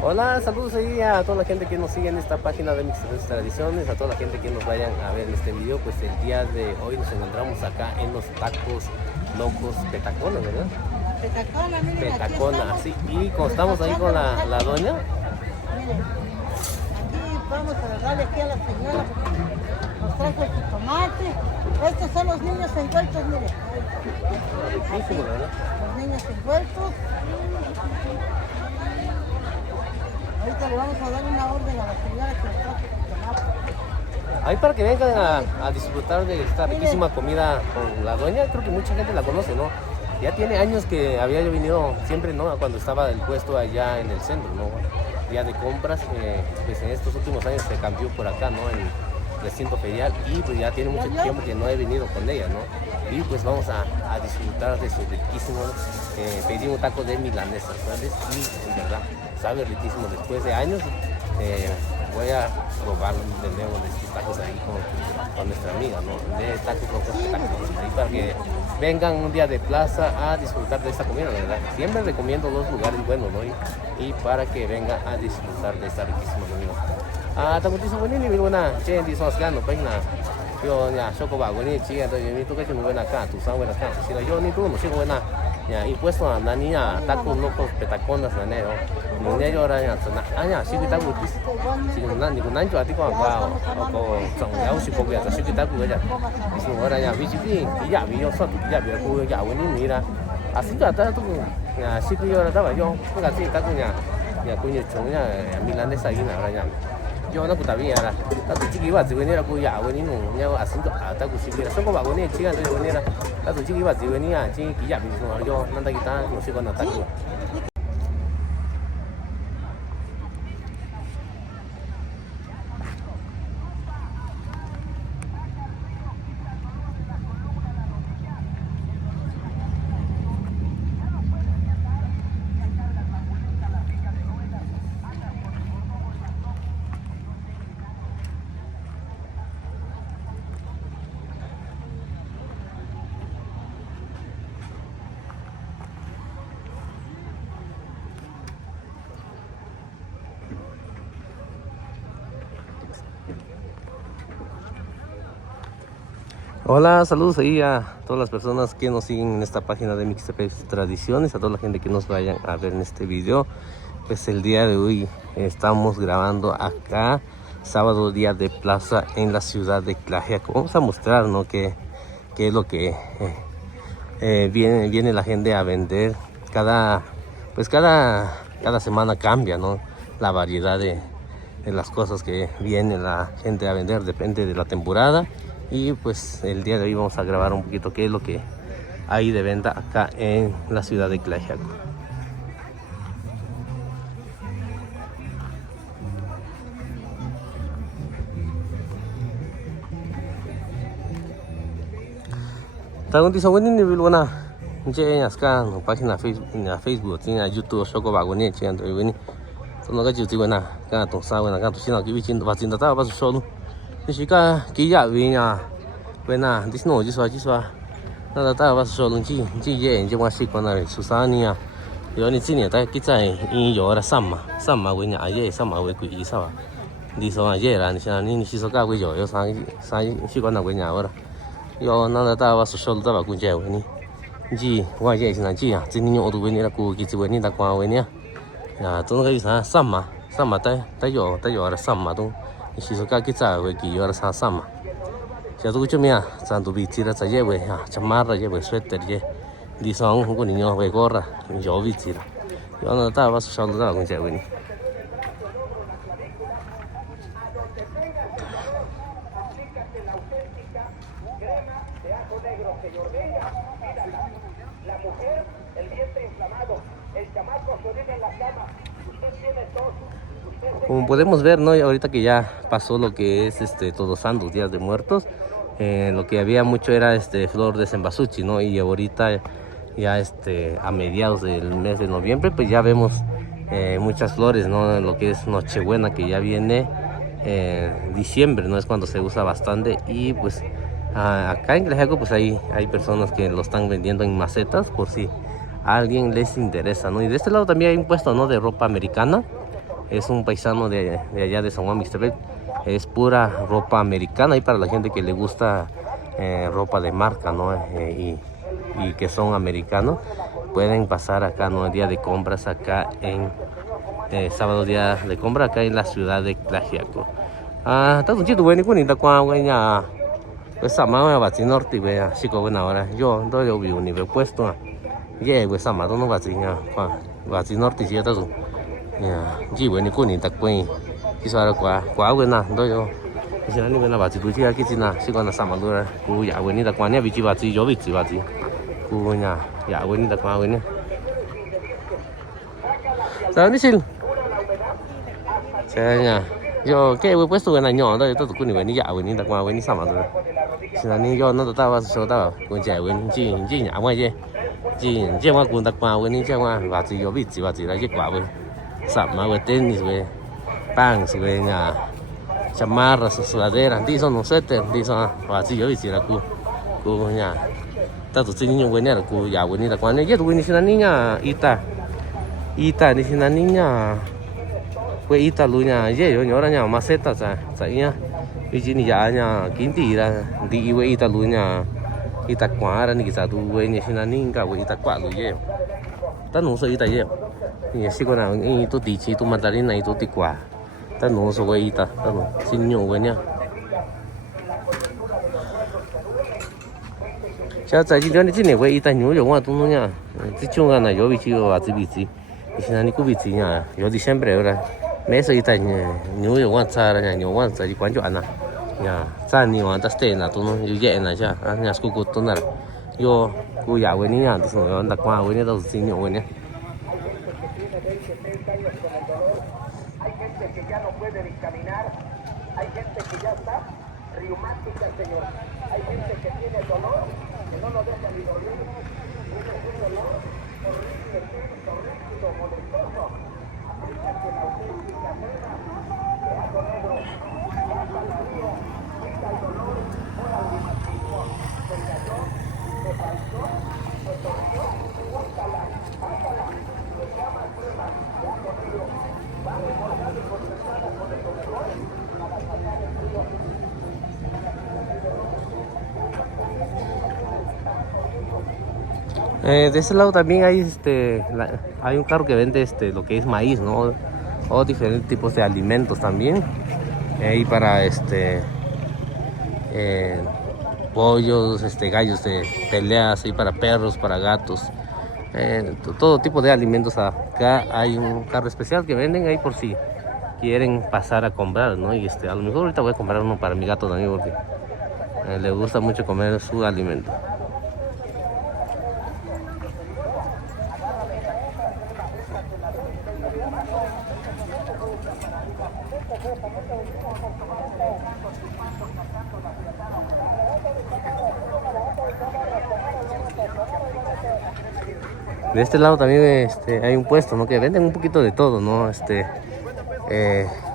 Hola, saludos ahí a toda la gente que nos sigue en esta página de Mixed Tradiciones, a toda la gente que nos vayan a ver en este video. Pues el día de hoy nos encontramos acá en los tacos locos Petacona, ¿verdad? Petacona, miren, aquí Petacona, estamos así. Y como estamos ahí con la doña. Miren, aquí vamos a darle aquí a la señora porque nos trajo el tomate. Estos son los niños envueltos, miren. Riquísimo, ¿verdad? Los niños envueltos. Ahorita le vamos a dar una orden a la señora que nos trajo el tomate. Ahí para que vengan a disfrutar de esta riquísima comida con la doña. Creo que mucha gente la conoce, ¿no? Ya tiene años que había yo venido siempre, ¿no? Cuando estaba el puesto allá en el centro, ¿no? Ya de compras, pues en estos últimos años se cambió por acá, ¿no? En el recinto ferial, y pues ya tiene mucho tiempo que no he venido con ella, ¿no? Y pues vamos a disfrutar de su riquísimo, pedimos tacos de milanesa, ¿sabes? Y en verdad, sabe riquísimo. Después de años, voy a probar de nuevo de estos tacos ahí con nuestra amiga, ¿no? De tacos locos, tacos, ahí para que vengan un día de plaza a disfrutar de esta comida, ¿verdad? Siempre recomiendo los lugares buenos, ¿no? Y para que vengan a disfrutar de esta riquísima comida. Takuti sa wani ni bilwana, chen di sos gano pa ina. Yo ya shoko ba wani chi ya ni tu ka chunu buena acá, tu san buena acá. Si la yo ni tu no sigo buena. Ya impuesto a nani ya tacos locos petaconas na nero. Ni ne yo ra ya tsana. Anya si kita bu tis. Si ni ku nan jo ati ko ba ko song yao si ko ya si kita bu ya. Si ora ya vi si vi ya vi yo so ya vi ku ya wani ni ra. Así ya ta tu ya si ku yo ra ta ba yo. Ka si ta ku ya ku ni chung ya milanesa ina ra ya. Yo nó cũng tại vì là ta tổ chức cái gì vậy nè, cô giáo vậy nè, nhau à xin ta tổ chức cái là xong có bảo vậy nè, chỉ là tôi vậy nè, ta tổ chức cái gì vậy nè, chỉ cái gì vậy thôi, yo nên ta kita nó sẽ còn là ta cũng. Hola, saludos ahí a todas las personas que nos siguen en esta página de Mixtepec Tradiciones, a toda la gente que nos vayan a ver en este video. Pues el día de hoy estamos grabando acá, sábado día de plaza en la ciudad de Tlaxiaco. Vamos a mostrar, ¿no? qué es lo que viene la gente a vender. Cada semana cambia, ¿no? La variedad de las cosas que viene la gente a vender, depende de la temporada. Y pues el día de hoy vamos a grabar un poquito qué es lo que hay de venta acá en la ciudad de Tlaxiaco. Tagunti sa wani ni bilwana nje yaska no página Facebook tina YouTube shoko ba wani chen do wani to no ga ju ti wana ka to sa wana ka to sina ki bi chin ba chin da ta ba su solo ni shi ka ki ya wi nya wena dis no ji swa na da ta ba su solo ji ye ji wa shi ko na su sa ni ya yo ni chin ya ta ki zai in yo ra sam ma wi nya ye sam ma wi ku yi sa ba di so ye ra ni sha ni shi so ka wi yo sa shi ko na wi nya wa ra yo na da ta ba su solo ta ba ku je wi ni ji wa ye sin na ji ya zin ni yo du wi ni la ku ki ji wi ni da kwa wi ni ya to ga yi sa sam ma ta yo ra sam ma to你是说家己在会记要啥啥嘛？小都做咩啊？咱都比起了在野味哈，这马了野味水得的，你上我跟你讲会过了，你要比起了，要那大把少了大公家味呢。Como podemos ver, ¿no? Y ahorita que ya pasó lo que es Todos Santos, Días de Muertos, lo que había mucho era flor de cempasúchil, ¿no? Y ahorita ya a mediados del mes de noviembre, pues ya vemos muchas flores, ¿no? Lo que es Nochebuena, que ya viene diciembre, ¿no? Es cuando se usa bastante. Y pues acá en Tlaxiaco pues hay personas que lo están vendiendo en macetas por si a alguien les interesa, ¿no? Y de este lado también hay un puesto, ¿no? De ropa americana. es un paisano de allá de San Juan Mixtepec. Es pura ropa americana y para la gente que le gusta ropa de marca, ¿no? Y que son americanos, pueden pasar acá, ¿no? El día de compras acá en sábado, día de compra acá en la ciudad de Tlaxiaco. Está un chito bueno, ni cuando güeyña pues sama va a norte, güey, chico buena hora. Yo vi un nivel puesto, ye güey sama no va a norte y está su ya ji güey ni cuando ta güey quizá ahora güey na yo si no ni buena va a tu ya que si na si cuando sama dura cu ya güey ni ta cuando ya bichi va yo bichi va cu ya güey ni ta cuando güey ni sao ni sil saya yo que güey puesto güey na nhỏ đó tôi cũng güey ni ya güey ni ta cuando güey ni sama dura si no ni yo no ta va số ta güey ya güey ji nhà güey ye ji qua cuando ta cuando güey ni ya qua va yo bichi va là cái quả güey sama güey tenis güey pants güey nhà chamarras sudaderas đi son suéter đi son và chỉ có gì là cô nhà ta tụi sinh nhung güey nè là cô già güey nè là quan này cái tụi này xin anh nhà ita đi xin anh nhà quê ita luôn nhà dễ rồi nhớ ra nhà maceta chạy nhá vì chỉ nhà nhà kín tỷ là đi quê ita luôn nhà ita quá ra này cái tụi güey này xin anh cả quê ita quá luôn dễ ta nấu sợi ita dễ thì sĩ quan nào tôi tí chi tôi mandarin này tôi tí quả ta nấu số quay ta nấu xin nhổ với nhá cha tại chỉ cho nên chỉ này quay ta nhổ giống tôi nói nhá chỉ chung cái này có vị trí và chỉ vị trí thì là cái vị trí nhá có gì xem bể rồi mấy số ta nhổ giống cha là nhổ giống cha chỉ quan trọng à nhá cha nhiều anh ta stay là tôi nói dễ này chứ nhá school của tôi là yo cô già với nhá tôi nói đặt qua với nhá tôi xin nhổ với nhá. Hay gente que ya no puede ni caminar, hay gente que ya está reumática, señor. Hay gente que tiene dolor, que no lo deja ni dormir. Un dolor horrible, horrible, molestoso. Aplica que la auténtica pena, teatro negro, pasa el frío, quita el dolor, pone al reumatismo, se cayó, se faltó, se torció, búscala, hágala, se llama prueba, teatro negro. De ese lado también hay hay un carro que vende lo que es maíz, ¿no? O diferentes tipos de alimentos también. Y para pollos, gallos de peleas, y para perros, para gatos. Todo tipo de alimentos. Acá hay un carro especial que venden ahí por si quieren pasar a comprar, ¿no? Y a lo mejor ahorita voy a comprar uno para mi gato también porque le gusta mucho comer su alimento. De este lado también hay un puesto, ¿no? Que venden un poquito de todo, ¿no?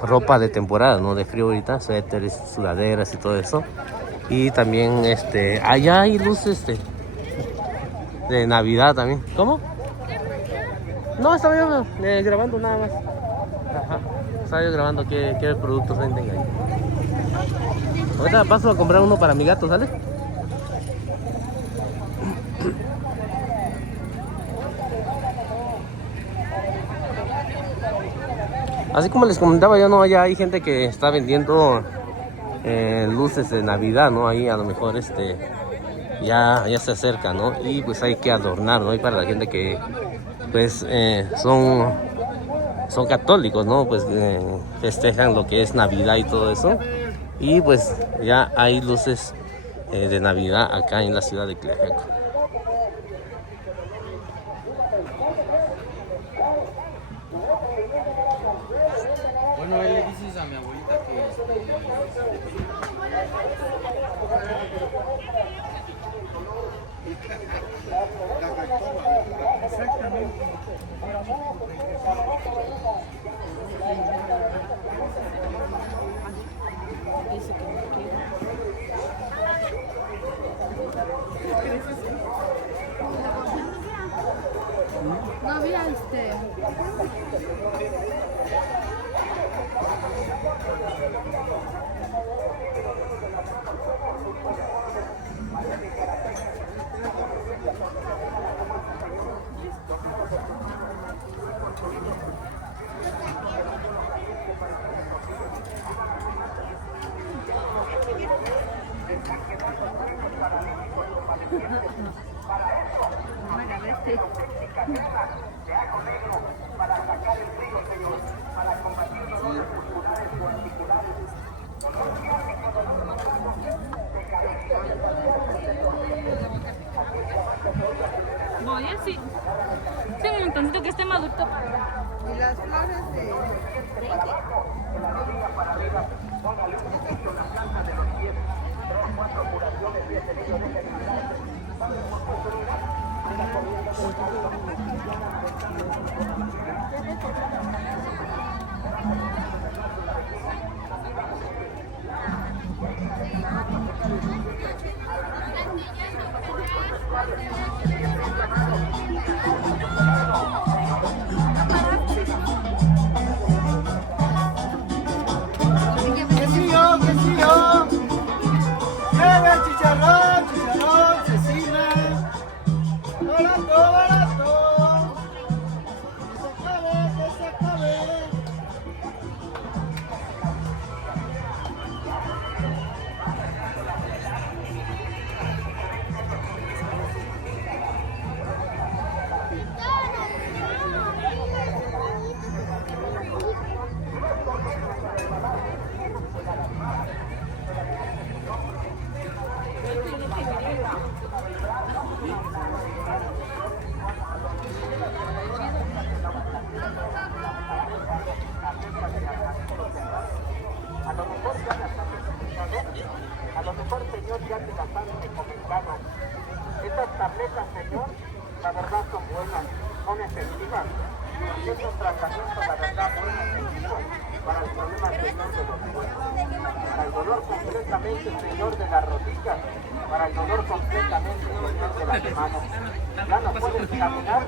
Ropa de temporada, ¿no? De frío ahorita, suéteres, sudaderas y todo eso. Y también allá hay luces de Navidad también. ¿Cómo? No, estaba yo grabando nada más. Ajá. Estaba yo grabando qué productos venden ahí. Ahorita paso a comprar uno para mi gato, ¿sale? Así como les comentaba yo, ¿no? Allá hay gente que está vendiendo luces de Navidad, ¿no? Ahí a lo mejor ya se acerca, ¿no? Y pues hay que adornar, ¿no? Y para la gente que pues son católicos, ¿no? Pues festejan lo que es Navidad y todo eso. Y pues ya hay luces de Navidad acá en la ciudad de Tlaxiaco. Bueno, él le dices a mi abuelita que exactamente. No había Voy así. Tengo un montoncito que esté maduro. Y las flores de... Quesillo. Lleve chicharrón, cecina. Barato. Que se acabe. A lo mejor, señor, ya te las han comentado. Estas tabletas, señor, la verdad son buenas, son efectivas. Es un tratamiento, la verdad, muy efectivo para el problema, señor, de los huesos. Para el dolor completamente, señor, de las rodillas. Para el dolor completamente, señor, de las manos. Ya no puedes caminar,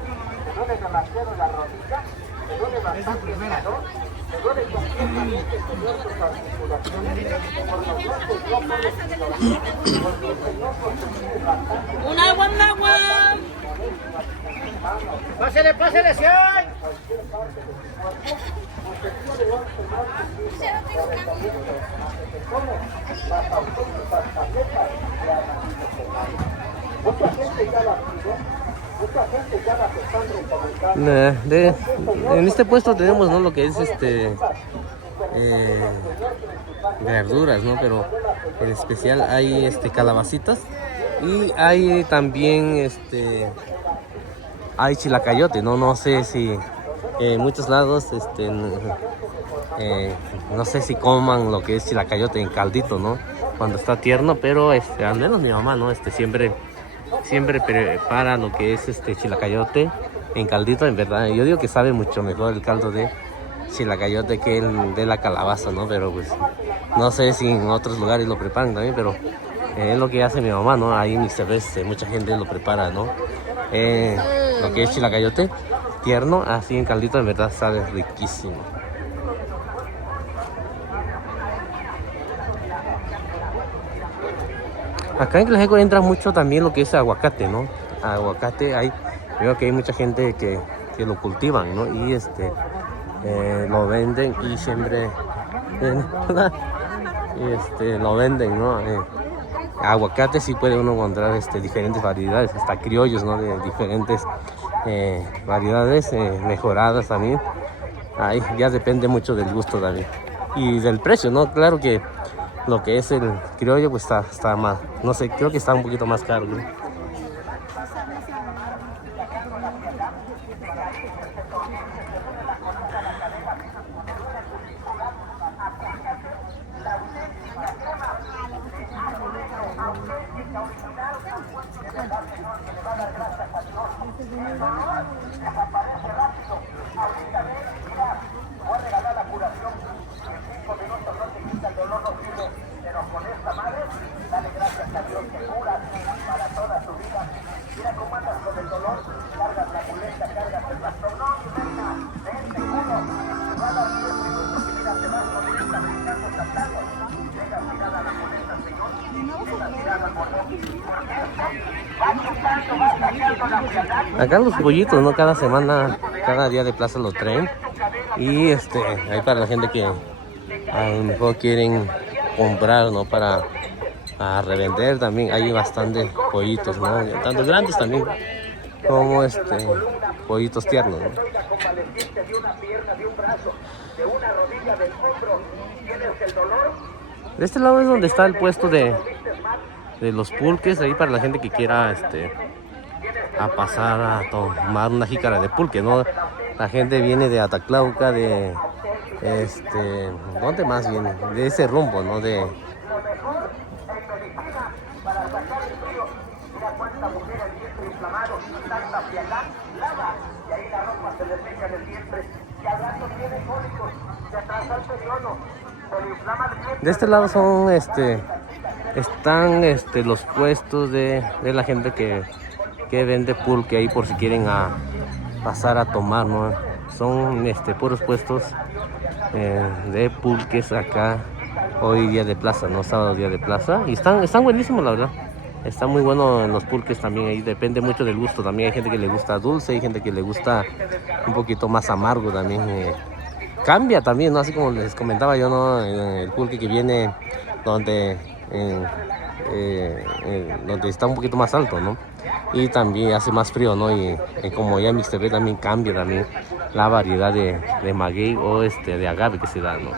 te duele demasiado la rodilla, te duele bastante el dolor. Me duele completamente, señor, tus articulaciones, por los golpes no puedes dormir, porque el señor consume bastante. Un agua. Pásele, señor. Cualquier parte de tu cuerpo, porque tiene un señor que se pone las auténticas tabletas de antibióticos. Mucha gente ya las pide. Mucha gente ya las están recomendando. En este puesto tenemos, ¿no?, lo que es verduras, ¿no? Pero en especial hay calabacitas y hay también hay chilacayote, no sé si en muchos lados no sé si coman lo que es chilacayote en caldito, ¿no?, cuando está tierno, pero al menos mi mamá, ¿no?, siempre prepara lo que es chilacayote en caldito. En verdad, yo digo que sabe mucho mejor el caldo de chilacayote que el de la calabaza, ¿no? Pero pues no sé si en otros lugares lo preparan también, pero es lo que hace mi mamá, ¿no? Ahí en Ixtepec mucha gente lo prepara, ¿no? Lo que es chilacayote tierno, así en caldito, en verdad sabe riquísimo. Acá en Tlajeco entra mucho también lo que es aguacate, ¿no? Aguacate, veo que hay mucha gente que lo cultivan, ¿no? Y lo venden y siempre lo venden, ¿no? Aguacate sí puede uno encontrar diferentes variedades, hasta criollos, ¿no?, de diferentes variedades mejoradas también. Ahí ya depende mucho del gusto también y del precio, ¿no? Claro que lo que es el criollo pues está más, no sé, creo que está un poquito más caro, ¿no? Pero con esta madre, dale gracias a Dios que cura para todas Acá los pollitos, ¿no? Cada semana, cada día de plaza los traen. Y ahí para la gente que a lo mejor quieren comprar, ¿no? Para revender también. Hay bastante pollitos, ¿no? Tanto grandes también como pollitos tiernos, ¿no? De este lado es donde está el puesto de los pulques, ahí para la gente que quiera a pasar a tomar una jícara de pulque, ¿no? La gente viene de Ataclauca, de ¿dónde más viene? De ese rumbo, ¿no? De este lado son están los puestos de la gente que vende pulque ahí por si quieren pasar a tomar, ¿no? Son puros puestos de pulques acá hoy día de plaza, ¿no? Sábado día de plaza. Y están buenísimos, la verdad. Está muy bueno en los pulques también, ahí depende mucho del gusto. También hay gente que le gusta dulce, hay gente que le gusta un poquito más amargo también. Cambia también, ¿no? Así como les comentaba yo, ¿no? El pulque que viene donde está un poquito más alto, ¿no? Y también hace más frío, ¿no? Y como ya en Mixtepec también cambia también la variedad de maguey o de agave que se da, ¿no?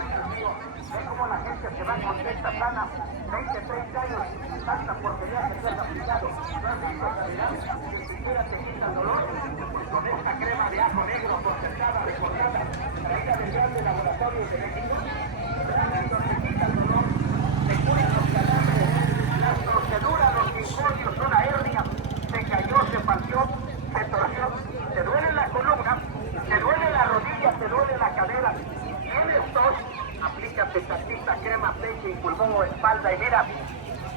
Crema, leche y pulmón o espalda y mira,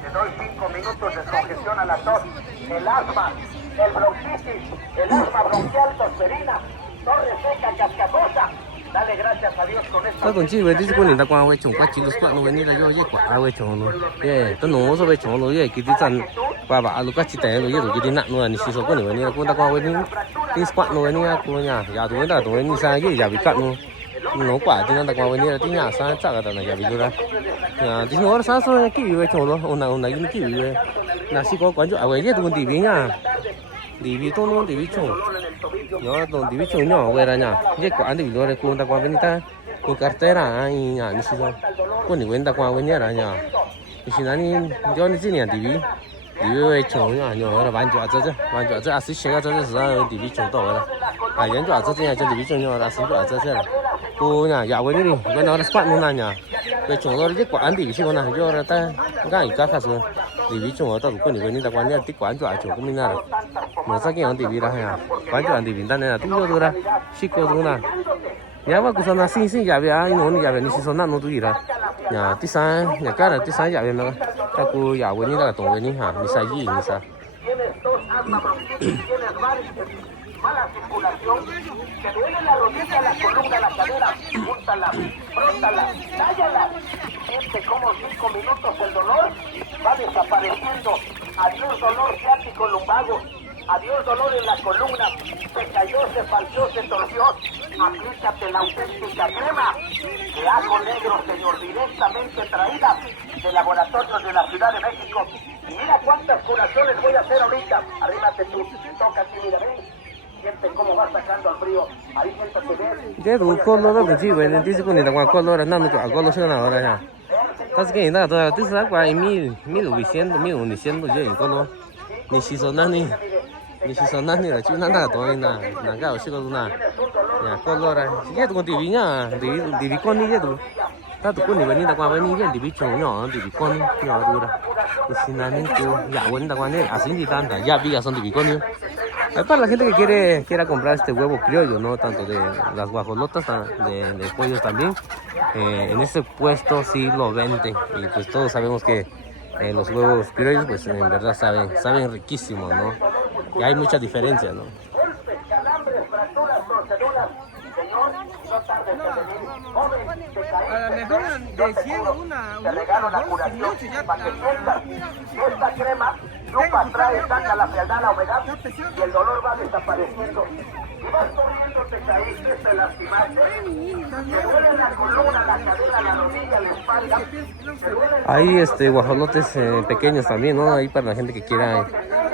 te doy 5 minutos de congestión a la tos, el asma, el bronquitis, el asma bronquial, tosferina, torre seca, cascajosa. Dale gracias a Dios con esto. Con chi về đi con người ta qua với chồng qua chỉ lúc qua nó với đi là do giết quả với chồng nó, tôi nấu rồi với chồng nó vậy cái tí qua bà lúc qua chỉ té rồi cái tí nặng nữa thì chỉ số con người với đi là con ta qua với đi tí quả nó với đi con nhà nhà tôi đã tôi đi xa cái nhà bị cạn luôn nó quả thì nó ta qua với đi là tí nhà xa chắc là nhà bị luôn ra tí nó xa xôi cái gì với chồng nó ôn này cái gì vậy là chỉ có quán chỗ với đi tôi còn tí với nhà tí với tôi luôn tí với chồng nó còn tí với chồng nhỏ về ra nhà cái quả thì rồi con ta qua với ta con cartera ai nhà như thế con thì quên ta qua với nhà ra nhà thì nãy cho nên gì tí với chồng nhỏ là bán chỗ chứ à xí xe cho chứ tí với chồng to rồi à nhân chỗ chứ nhà cho tí với chồng nhỏ là xí chỗ chứ chứ cô nhà dạo với đi cái nó là quạt luôn này nhà cái chồng nó cái quả tí với chồng nào cho là ta cái cá khác rồi tí với chồng ở tao con thì quên ta qua nhà tí quán chỗ chồng cũng mình là nó sao cái tí với ra nhà quán chỗ tí với ta này là tí vô rồi ra xí cô rồi nè nhà mà cứ nói xin nhà về ai nói nhà về đi xin nó tụi gì ra nhà tí sáng nhà cá là tí sáng nhà về mà ta cô nhà với đi là tổng với đi hả đi sai gì đi sai mala circulación, te duele la rodilla, la columna, la cadera, úntala, frótala, tállala, siente como 5 minutos el dolor va desapareciendo, adiós dolor ciático lumbago, adiós dolor en la columna, se cayó, se falció, se torció, aplícate la auténtica crema de ajo negro, señor, directamente traída de laboratorios de la Ciudad de México, y mira cuántas curaciones voy a hacer ahorita, arrímate tú, toca aquí, mira, ven. Siente cómo va sacando al frío. Ahí siéntate bien. cái đủ con nó cũng chỉ về nên tí con này là qua con nó là năm cái con nó sẽ nào rồi nha ta cái này là tí sáng qua mi lù bị xiên mi lù bị xiên rồi con nó ni xí số nani là chú năn là tôi nè cái ở xí con nè nhà con nó này cái tụi con tí nhá tí con đi cái tụi ta tụi con này bên ta qua bên này tí chồng nhỏ tí con nhỏ tụi đó thì xin nani cô dạ vẫn ta qua này à xin thì tan cả dạ bây giờ xong tí con nữa. Es para la gente que quiera comprar este huevo criollo, ¿no? Tanto de las guajolotas, de pollos también. En este puesto sí lo venden. Y pues todos sabemos que los huevos criollos, pues en verdad saben riquísimo, ¿no? Y hay mucha diferencia, ¿no? A lo mejor de 100 una te regalo la curación para que sientas esta crema chupa, trae, saca la frialdad, la humedad y el dolor va desapareciendo. Y vas corriendo, te caíste, te lastimaste, te duele la columna, la cadera, la rodilla, la espalda, te duele... Hay guajolotes pequeños también, ¿no? Ahí para la gente que quiera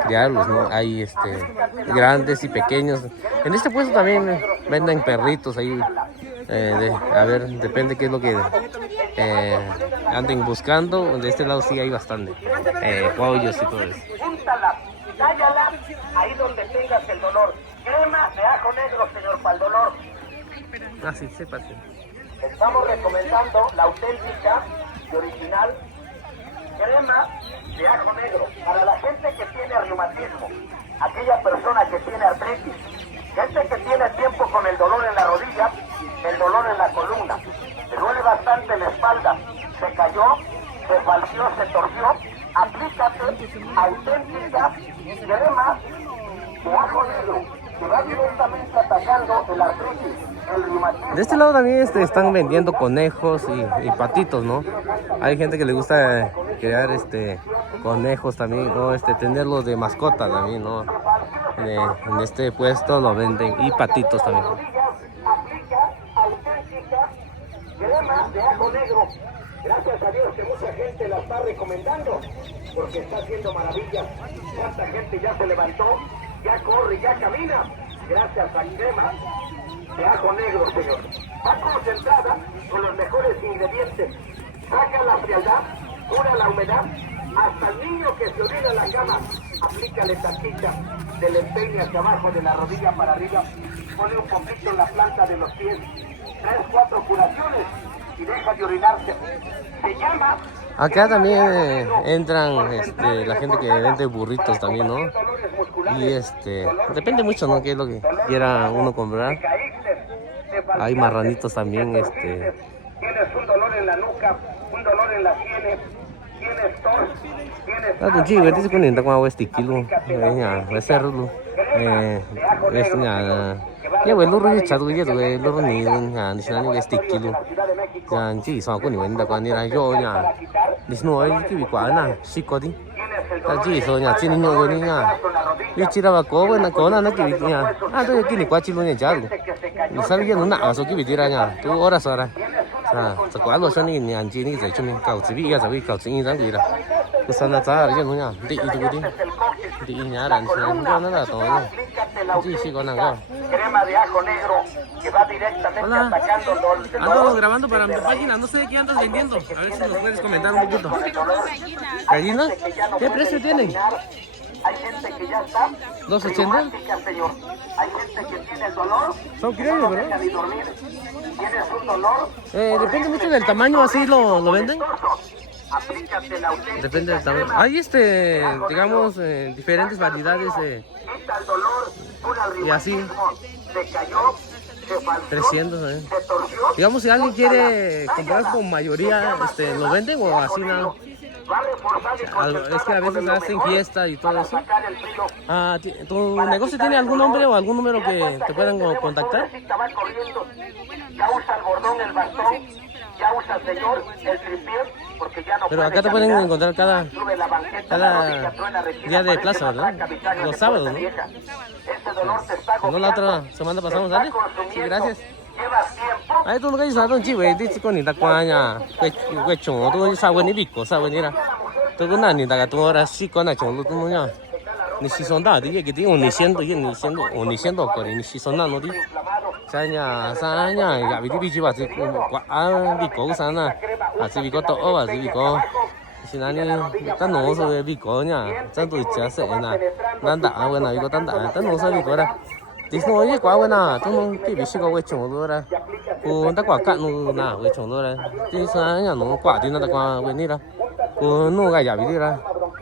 criarlos, ¿no? Hay grandes y pequeños. En este puesto también venden perritos ahí. A ver, depende qué es lo que anden buscando. De este lado sí hay bastante pollos y todo eso. Úntala, tállala ahí donde tengas el dolor. Crema de ajo negro, señor, para el dolor. Ah, sí, sépase. Estamos recomendando la auténtica y original crema de ajo negro para la gente que tiene reumatismo, aquella persona que tiene artritis, gente que tiene tiempo con el dolor en la rodilla, el dolor en la columna, le duele bastante la espalda, se cayó, se falció, se torció, aplícate auténtica crema de ajo negro que va directamente atacando el artritis, el reumatismo. De este lado también están vendiendo conejos y patitos, ¿no? Hay gente que le gusta crear conejos también, o tenerlos de mascota también, ¿no? En este puesto lo venden, y patitos también. Aplica auténtica crema de ajo negro. Gracias a Dios que mucha gente la está recomendando porque está haciendo maravillas. Cuánta gente ya se levantó, ya corre, ya camina. Gracias a crema de ajo negro, señor. Va concentrada con los mejores ingredientes. Saca la frialdad, cura la humedad. Hasta el niño que se orina en la cama, aplícale tantita del empeine hacia abajo, de la rodilla para arriba. Pone un poquito en la planta de los pies. 3, 4 curaciones y deja de orinarse. Se llama... Acá también entran la gente que vende burritos también, ¿no? Y depende mucho, ¿no? Qué es lo que quiera uno comprar. Hay marranitos también, Tienes un dolor en la nuca, un dolor en las sienes, tienes tos, tienes... Ah, sí, güey, dice que necesita como kilo, reserva, ya güey, lo rey chado ya güey, lo ni kilo, ya sí, son con nivel de cuando yo ya, no hay que vicuana, sí codi, sí, son ya tienen no güey ya, yo chiraba cobo na cona na que ya, tú ya tiene cuachilo ni ya, no sabía no nada, eso que vitira ya, tú horas. Sa quả lo cho nên nhà chị này cho nên cầu chỉ biết giờ biết cầu chỉ như gì đó, cái sao nó trả lại cho nó nha, đi nhà đàn xem nó là tối, chị chỉ có năng đâu. Crema de ajo negro que va directamente atacando el dolor. Ando grabando para mi página, no sé qué andas vendiendo, a ver si nos puedes comentar un poquito. ¿Gallinas? ¿Qué precio tienen? Hay gente que ya está 2.80. señor. Hay gente que tiene el dolor. Son criollos, ¿verdad? Ni dormir. Tienes un dolor. Depende mucho del tamaño, así lo venden. Aplícate la auténtica. Depende del tamaño. Hay digamos, diferentes variedades Quita el dolor, cura el y así. Se cayó, se falció, 300, se torció. Digamos, si alguien quiere comprar con mayoría, ¿lo venden o así nada? Va a reforzar y Es concentrarla que a con veces lo hacen mejor fiesta y todo para eso. sacar el frío. ¿Tu negocio tiene algún nombre o algún número que te puedan contactar? Va corriendo. Ya usa el bordón, el bastón, ya usa el señor, el tripié, porque ya no Pero puede acá te pueden caminar. encontrar cada Sube la banqueta, la rodilla, truena, respira, día de parece plaza, ¿verdad? matraca, bisagra Los de sábados, puerta ¿no? vieja. Este dolor te está Si no, la otra semana pasamos, ¿dale? Sí, gracias. Llevas tiempo. Ay, tú no quieres saber dónde güey, dice con ni ta cuaña, que chongo, tú sabes ni bico, sabes ni ra. Tú con nada ni ta tú ahora sí con la chongo, tú no ya. Ni si son nada, dije que digo ni siendo, ni siendo corre, ni si son nada, no di. Saña, ya vi bici va así como bico sana, así bico todo, así bico. Si nani, tan no so bico ña, tan tu cha se na, tan da buena bico tan no so bico ra. Dice no oye quá buena, tú no que bici có quay chongo ra. Cô ta quả cạn nó na quay chongo ra. Thì sao nhá nó quả thì nó ta qua quay ni ra. Cô nó cái ya vi đi ra.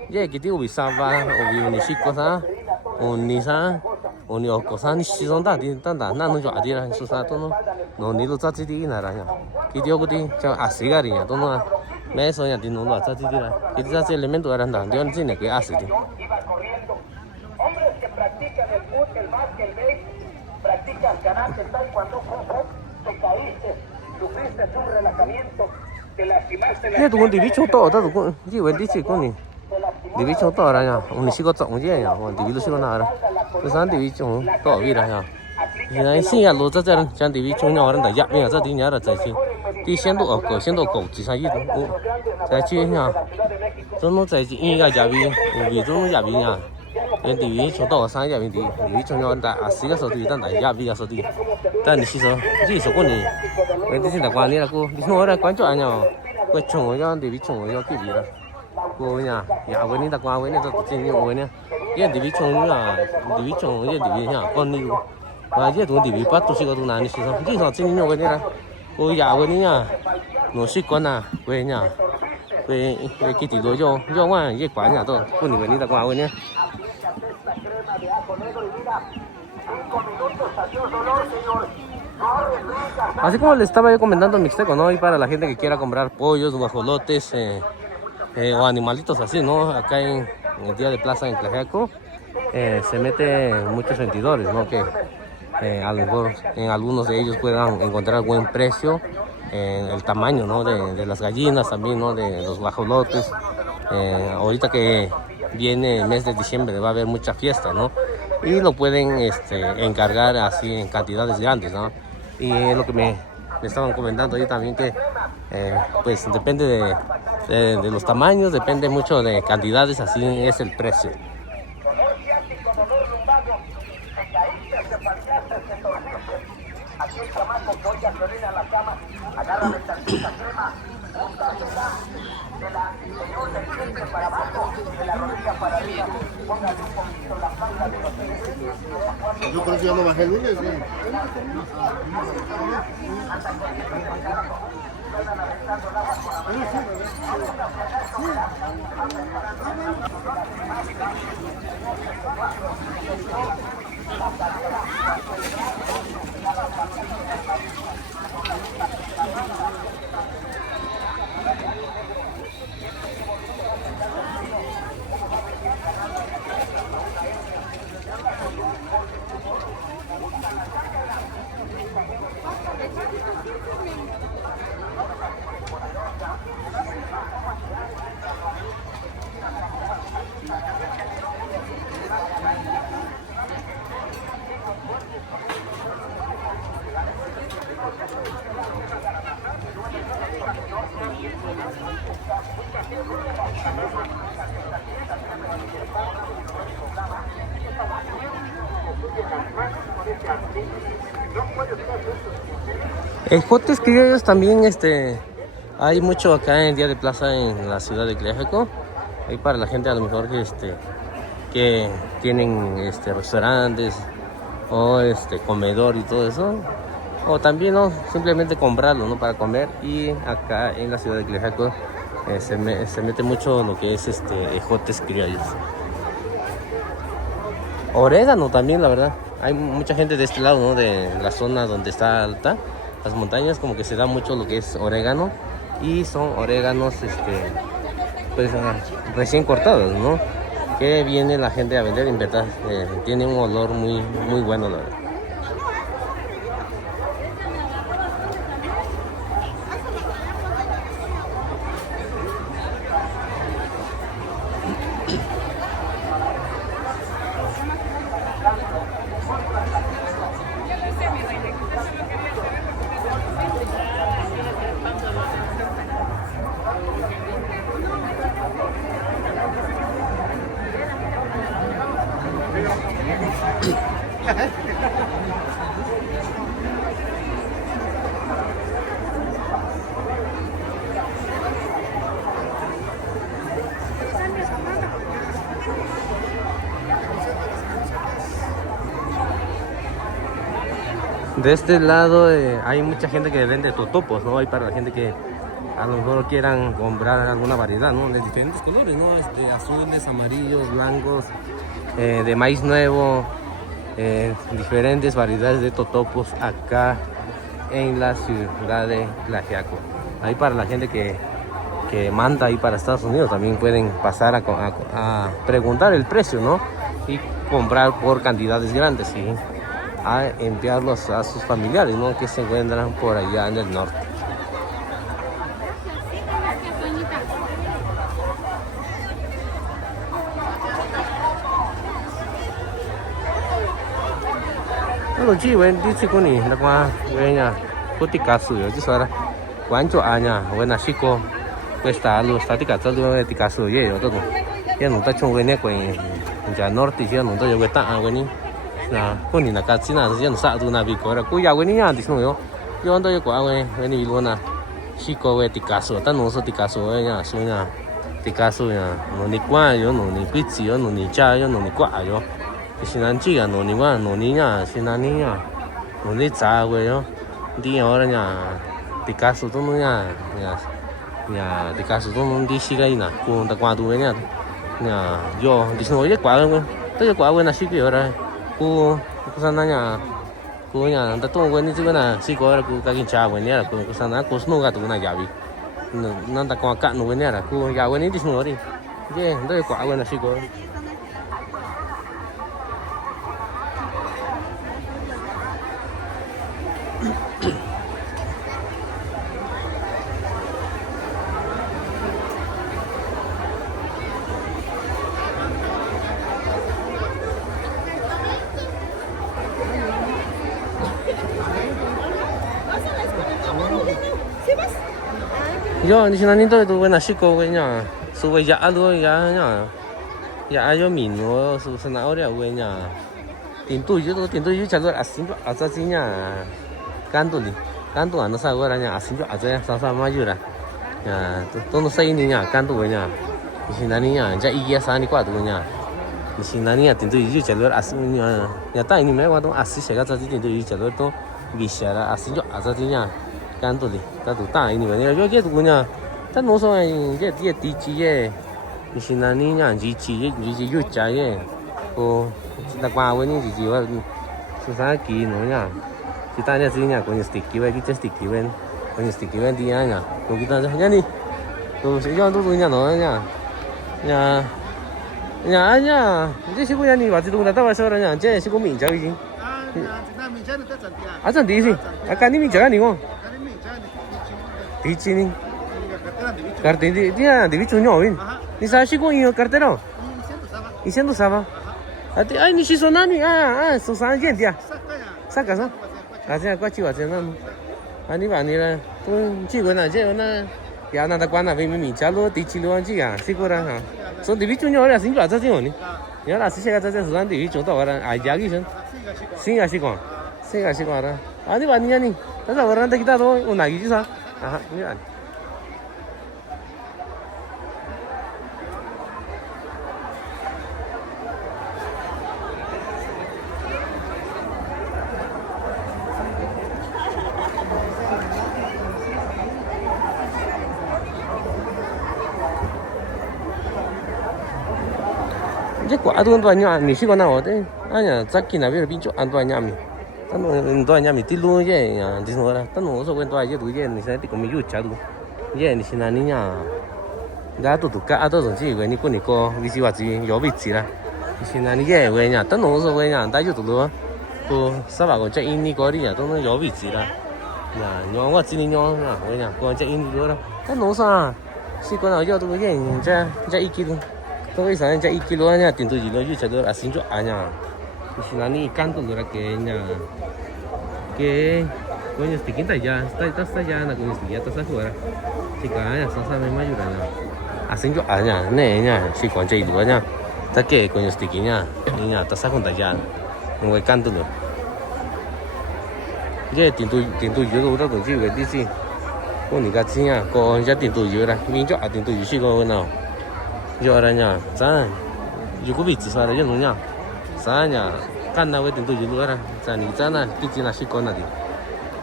Ye cái tiêu bị sao va, bị ni xích có sao, ni sao. Oni oko san shi son da di tan da na no jo adi ra su sa to no ni lo za ji di na ra nya ki dio ko di cha asi ga ri nya to no me so nya di no lo za ji di ra ki za se elemento era da dio ni ne que asi di Hombres que practican el fútbol, el básquet, el béisbol, practican karate, taekwondo, kung fu, te caíste, sufriste un relajamiento, te lastimaste la ye tu con di bicho to ta tu con ji wen di chi con ni te lastimó division to ra nha un si ko tsong je nha un divilu si ko na ra to san division to vi ra nha hiện xin ya lo za chan division nya ran da ya mi za di nya ra zai chi di xian du ko xian du ko ji san yi du zai chi nha zong no zai ji yin ya ya vi vi zong ya vi nha en division to san ya vi division nya da a si ga so di dan da ya vi ga so di dan ni si so ji so ko ni en di sin da kwa ni la ko di no ra quan cho nya ko chung yo division yo ki vi ra cô nhà nhà với ní ta qua với ní ta chỉ nhiều với nè cái đi chung là đi chung cái đi nhà con đi và cái tụi đi bắt tôi sẽ có tụi nào đi xong chỉ là chỉ nhiều với ní là cô nhà với ní nhà nó sĩ con à với nhà với cái tỷ lệ cho qua cái quán nhà tôi cô đi với ní ta qua với nè. Así como les estaba yo comentando en Mixteco, ¿no? Y para la gente que quiera comprar pollos, guajolotes, o animalitos así, ¿no? Acá en el día de plaza en Tlaxiaco se meten muchos vendedores, ¿no? Que a lo mejor en algunos de ellos puedan encontrar buen precio, el tamaño, ¿no? De las gallinas también, ¿no? De los guajolotes. Ahorita que viene el mes de diciembre va a haber mucha fiesta, ¿no? Y lo pueden encargar así en cantidades grandes, ¿no? Y es lo que me estaban comentando ahí también que pues depende de los tamaños, depende mucho de cantidades, así es el precio. Yo por eso ya lo bajé el lunes, ¿no? Ejotes criollos también hay mucho acá en el día de plaza en la ciudad de Tlaxiaco. Hay para la gente a lo mejor que tienen restaurantes o comedor y todo eso, o también no simplemente comprarlo, ¿no? Para comer. Y acá en la ciudad de Tlaxiaco se mete mucho lo que es ejotes criollos. Orégano también, la verdad. Hay mucha gente de este lado, ¿no? De la zona donde está alta, las montañas, como que se da mucho lo que es orégano. Y son oréganos pues recién cortados, ¿no? Que viene la gente a vender, en verdad. Tiene un olor muy, muy bueno, la verdad. De este lado hay mucha gente que vende totopos, ¿no? Hay para la gente que a lo mejor quieran comprar alguna variedad, ¿no? De diferentes colores, ¿no? Azules, amarillos, blancos, de maíz nuevo, diferentes variedades de totopos acá en la ciudad de Tlaxiaco. Ahí para la gente que manda ahí para Estados Unidos también pueden pasar a preguntar el precio, ¿no? Y comprar por cantidades grandes, ¿sí? A enviarlos a sus familiares, ¿no? Que se encuentran por allá en el norte. nó chỉ bên đi chỉ có nè là qua về nhà có tích cá sấu chứ sao đó quán chỗ à nhà về là Chico questa lo sta tích cá sấu lo tích cá sấu vậy đó ya no ta chung về nè quay ya norte ya no ta về ta về nè là có nè là cá chín là ya no sa tu na bị có là cô ya về nè nhà thì sao yo yo đó có về nè luôn à Chico về tích cá sấu ta no so tích cá sấu nhà số nhà tích cá sấu nhà nó đi qua yo nó đi quýt gì yo nó đi cha yo nó đi qua yo xin anh chị à nó đi qua nó đi nhà xin anh nhà nó đi cha về yo đi ở đây nhà tích cá sấu nó nhà tích cá sấu nó đi xí cái nè cô ta qua tu cái nhà nhà yo đi xuống cái quả luôn tới quả bên là xí cái ở đây cô sang nhà cô nhà ta tung quên đi chứ là xí có cô ta kinh cha quên nhá cô sang đó cô xuống cái tụi này giàu đi nó ta qua cạn nó quên nhá là cô giàu quên đi xuống đi chứ tới quả bên là xí có yo đi xin anh tôi bên là Chico cái nhà số về giá luôn giá nhà giá yo mình nó số sản nào đấy về nhà tiền tôi chứ trả lời xin cho ở gì nhà can tôi nó sao gọi là nhà xin cho ở đây sao mà chưa là nhà tôi nó xây nhà can tôi nhà xin anh nhà giá ý sao đi qua tôi nhà xin anh nhà tiền tôi chứ trả lời nhà tại你们话都xin写个这tiền tôi trả lời tôi vì写là xin cho ở gì nhà干多的，他都大一点，要这多呢，他弄上这地基耶，你现在你讲地基有价耶，哦，那瓜问你地基话，是啥基弄呀？其他的是呢，关于 sticky 喂，这 sticky 喂，关于 sticky 喂的呀，我给他说，呀你，都谁讲都人弄呀，呀，这是个人你话这东西到外说了呀，这是个名叫已经。啊，真的是，啊，看你名叫你讲。Di sini. Cartera dia di vicino in. Ni sa si ko io cartero. I sento sava. Ati ai ni si sonani so sa gente ya. Saka sa. Asia qua chiwa chen na. Ani ba ni la. Tu chi ko na je na. Ya na ta kwa na ve mi cha lo di chi lo ji ya. Si ko ra ha. So di vicino ya sin jo za jin ni. Ya la si se ga za za di vicino to ra ai ya gi sen. Sin ga si ko. Sin ga si ko ra. Ani ba ni ya ni. Ta sa ra ta kita to una gi ji sa. À, như vậy. Cái quả tôi toàn nhà mình chỉ có nào đấy, anh nhà chắc kia nào biết là bên chỗ an toàn nhà mình. Tôi nhà mình đi luôn chứ, đi xuống là, tôi nói số quen tôi chứ, tôi chứ, mình sẽ đi cùng mình du chả đủ, chứ, mình xin anh nhá, đã tụt cả, tôi rồi chứ, vậy ni cô, vị trí gì, có vị trí là, xin anh chứ, vậy nhá, tôi nói số quen nhá, đã tụt luôn, cô, sao bảo con chạy in đi có đi nhá, tôi nói có vị trí là, nhá, nhỏ quá chỉ nhỏ là, vậy nhá, con chạy in đi luôn đó, tôi nói sao, chỉ có nào cho tôi chứ, chạy ít kilo, tôi bây giờ chạy ít kilo nhá, tiền tôi gì nó du chả được, xin cho anh nhá. Xin anh can tụng được cái nhà cái coi như sticky tại nhà là coi như sticky ta sao rồi chỉ cả nhà sao mấy mấy rồi nè xin cho anh nhà này nhà chỉ còn chơi đùa nha ta kể coi như sticky nha nhà ta sao không tại nhà người can tụng được cái tiền tôi dưới đâu tôi chịu cái đi gì con này cái gì nha có giá tiền tôi dưới này mình cho tiền tôi dưới chỉ có nào giờ ra nhà sao dù có vị trí sao đấy chứ nó nha sao nhà căn nào với tiền tôi dưới ra sao này sao này cái gì là chỉ có nào đi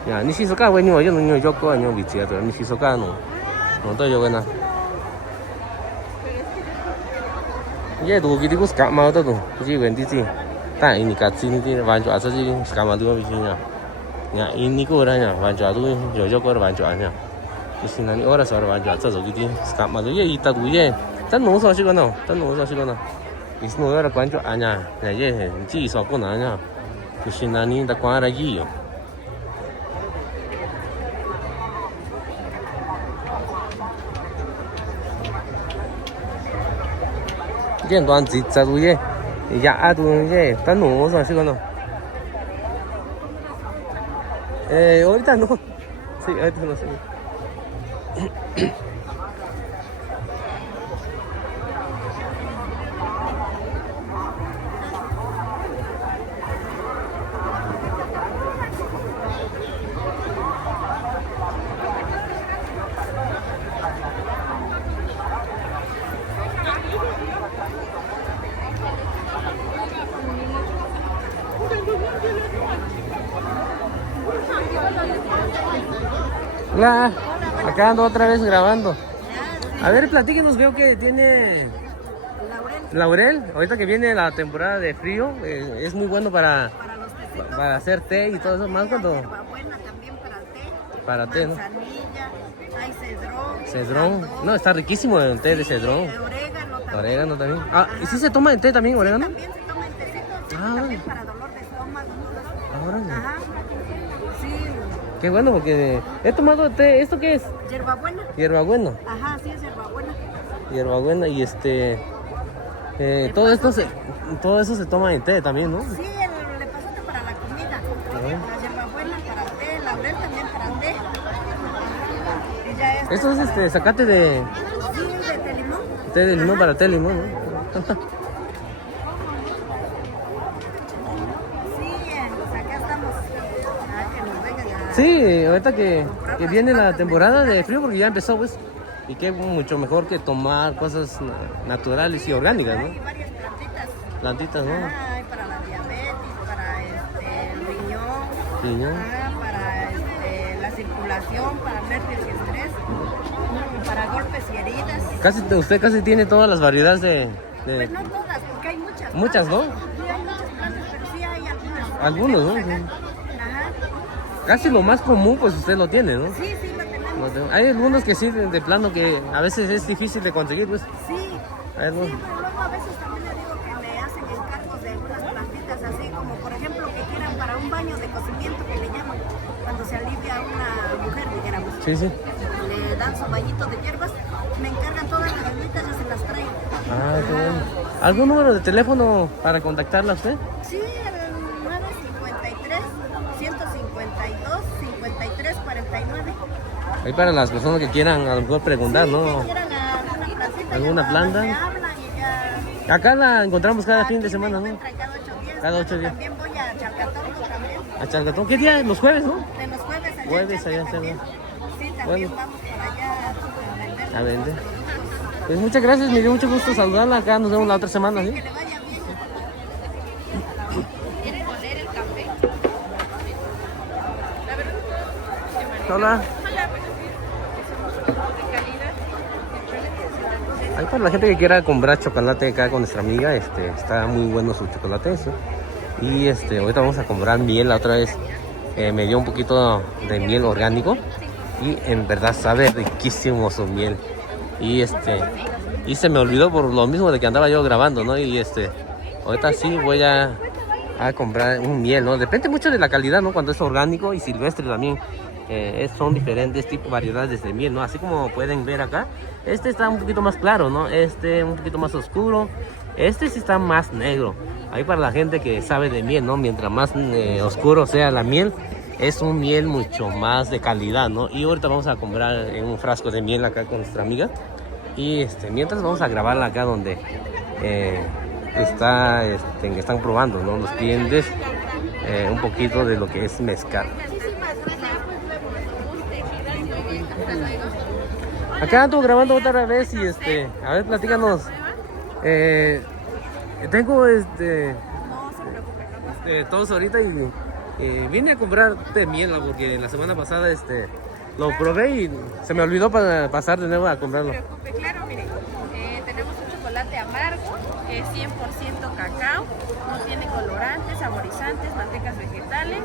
nhà ni si số cao với nhau chứ nó cho có nhau vị trí rồi ni si số cao nó tôi cho cái nào cái đồ cái đi cũng scam mà tôi chỉ vấn đề gì tại ini cái gì thì hoàn toàn là gì scam mà tôi bị gì nhá nhà ini có ra nhà hoàn toàn tôi cho có hoàn toàn nhá cái gì này ở đó sao hoàn toàn cho cái gì scam mà tôi vậy ta tôi vậy ta nói sao chứ nào ta nói sao chứ nào cái gì nó là quan trọng à nhà này vậy chỉ số có nào nhá cái gì này ta quan là gì vậy cái đoàn gì ta tôi vậy dạ tôi vậy ta nói sao chứ nào Ahorita no. Sí, ahorita no sé. Hola, acá ando otra vez grabando. A ver, platíquenos, veo que tiene laurel. Ahorita que viene la temporada de frío, es muy bueno para hacer té y todo eso, más cuando... Hierbabuena también para té, ¿no? Manzanilla, hay cedrón. Cedrón. No, está riquísimo el té de cedrón. Orégano también. Orégano también. Ah, ¿y si se toma en té también, orégano? También se toma en tecito, sí, Ah, también para dolor de estómago. Órale. Ajá. Sí, Qué bueno, porque he tomado té. ¿Esto qué es? hierbabuena. Hierbabuena. Ajá, sí es hierbabuena. Hierbabuena y todo eso se toma en té también, ¿no? Sí, el lepazote para la comida. La hierbabuena para el té, el laurel también para el té. Y ya es. Esto es zacate de Sí, de limón. té de limón para té de limón, ¿no? Sí, pues acá estamos. Que nos vengan a... Sí, ahorita que viene la temporada de frío, porque ya empezó, pues. Y que mucho mejor que tomar cosas naturales y orgánicas, ¿no? Hay varias plantitas. Plantitas, ¿no? Hay para la diabetes, para el riñón, Riñón. para la circulación, para nervios y estrés, para golpes y heridas. Usted casi tiene todas las variedades de... Pues no todas, porque hay muchas. Muchas, ¿no? Sí, hay muchas plantas, pero sí hay algunas. Algunos, ¿no? Ajá. Casi lo más común, pues usted lo tiene, ¿no? Sí, sí, lo tenemos. Hay algunos que sí, de plano, que a veces es difícil de conseguir, pues. Sí. Hay algunos. Sí, pero luego a veces también le digo que me hacen encargos de algunas plantitas, así como por ejemplo que quieran para un baño de cocimiento que le llaman, cuando se alivia a una mujer, dijéramos. Sí, sí. Le dan su bañito de hierbas, me encargan todas las hierbitas, ya se las traigo. Ah, qué bueno. ¿Algún número de teléfono para contactarla a usted? Sí, el 953 152 53 49. Ahí para las personas que quieran a lo mejor preguntar, Sí, ¿no? que quieran alguna plantita, ¿Alguna ya planta? me hablan y ya. Acá la encontramos cada fin de Aquí semana, me ¿no? encuentran cada 8 días. Cada 8 días. También voy a Chalcatongo también. A Chalcatón. ¿Qué día? Los jueves, ¿no? De los jueves allá. Jueves allá también. está. Sí, también Bueno. vamos para allá A vender. Pues muchas gracias, me dio mucho gusto saludarla. Acá nos vemos la otra semana, ¿sí? Que le vaya bien. ¿Quieren oler el café? Hola. Ahí para la gente que quiera comprar chocolate acá con nuestra amiga, está muy bueno su chocolate, ¿sí? Y ahorita vamos a comprar miel. La otra vez me dio un poquito de miel orgánico y en verdad sabe riquísimo su miel. Y se me olvidó por lo mismo de que andaba yo grabando, ¿no? Y ahorita sí voy a comprar un miel, ¿no? Depende mucho de la calidad, ¿no? Cuando es orgánico y silvestre también. Son diferentes tipos, variedades de miel, ¿no? Así como pueden ver acá, está un poquito más claro, ¿no? Un poquito más oscuro, sí está más negro. Ahí para la gente que sabe de miel, ¿no? Mientras más oscuro sea la miel, es un miel mucho más de calidad, ¿no? Y ahorita vamos a comprar un frasco de miel acá con nuestra amiga. Y mientras vamos a grabarla acá donde están probando, ¿no? Los clientes un poquito de lo que es mezcal. Acá ando grabando otra vez y a ver, platícanos. Tengo todos ahorita y vine a comprar de miel porque la semana pasada lo probé y se me olvidó para pasar de nuevo a comprarlo. No se preocupe, claro, mire, tenemos un chocolate amargo, que es 100% cacao, no tiene colorantes, saborizantes, mantecas vegetales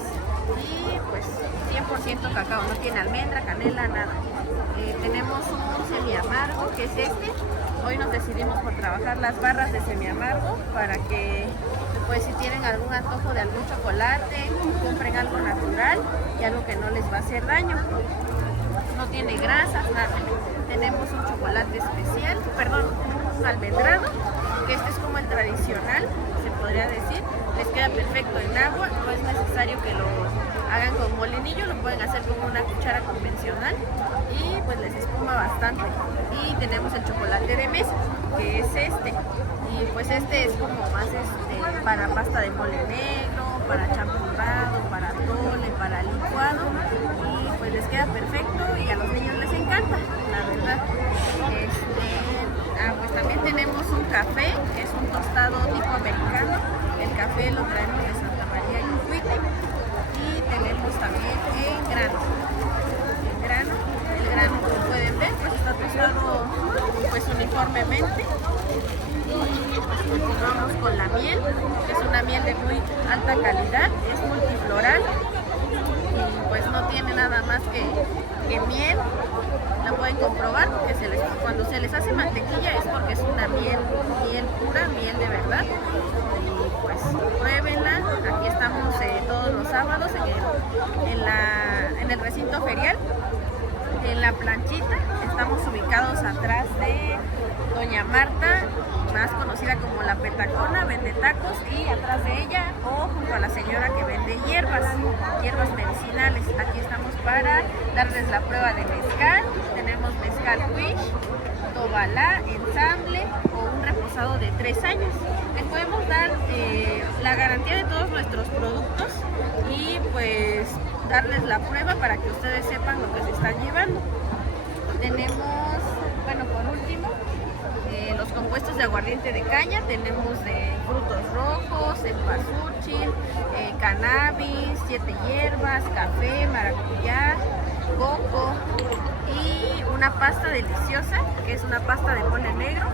y pues 100% cacao, no tiene almendra, canela, nada. Tenemos un semiamargo, que es hoy nos decidimos por trabajar las barras de semiamargo para que pues si tienen algún antojo de algún chocolate, compren algo natural y algo que no les va a hacer daño. No tiene grasas, nada. Tenemos un chocolate especial, perdón, un almendrado, que este es como el tradicional, se podría decir. Les queda perfecto en agua, no es necesario que lo hagan con molinillo, lo pueden hacer con una cuchara convencional y pues les espuma bastante. Y tenemos el chocolate de mesa, que es este, y pues este es como más para pasta de mole negro, para champurrado, para atole, para licuado, y pues les queda perfecto y a los niños les encanta, la verdad. Pues también tenemos un café, que es un tostado tipo americano. El café lo traemos de Santa María y Ucuite, y tenemos también en grano. El grano, como pueden ver, pues está tostado pues uniformemente. Y pues continuamos con la miel, que es una miel de muy alta calidad, es multifloral y pues no tiene nada más que miel. La pueden comprobar porque cuando se les hace mantequilla es porque es una miel pura, miel de verdad. Y pues pruébenla. Aquí estamos todos los sábados en el recinto ferial, en la planchita. Estamos ubicados atrás de Doña Marta, más conocida como la Petacona, vende tacos, y atrás de ella o junto a la señora que vende hierbas medicinales. Aquí estamos para darles la prueba de mezcal. Tenemos mezcal Wish, Tobalá, ensamble o un reposado de 3 años. Les podemos dar la garantía de todos nuestros productos y pues darles la prueba para que ustedes sepan lo que se están llevando. Tenemos, bueno, por último, los compuestos de aguardiente de caña. Tenemos de frutos rojos, cempasúchil, cannabis, 7 hierbas, café, maracuyá, coco y una pasta deliciosa que es una pasta de mole negro.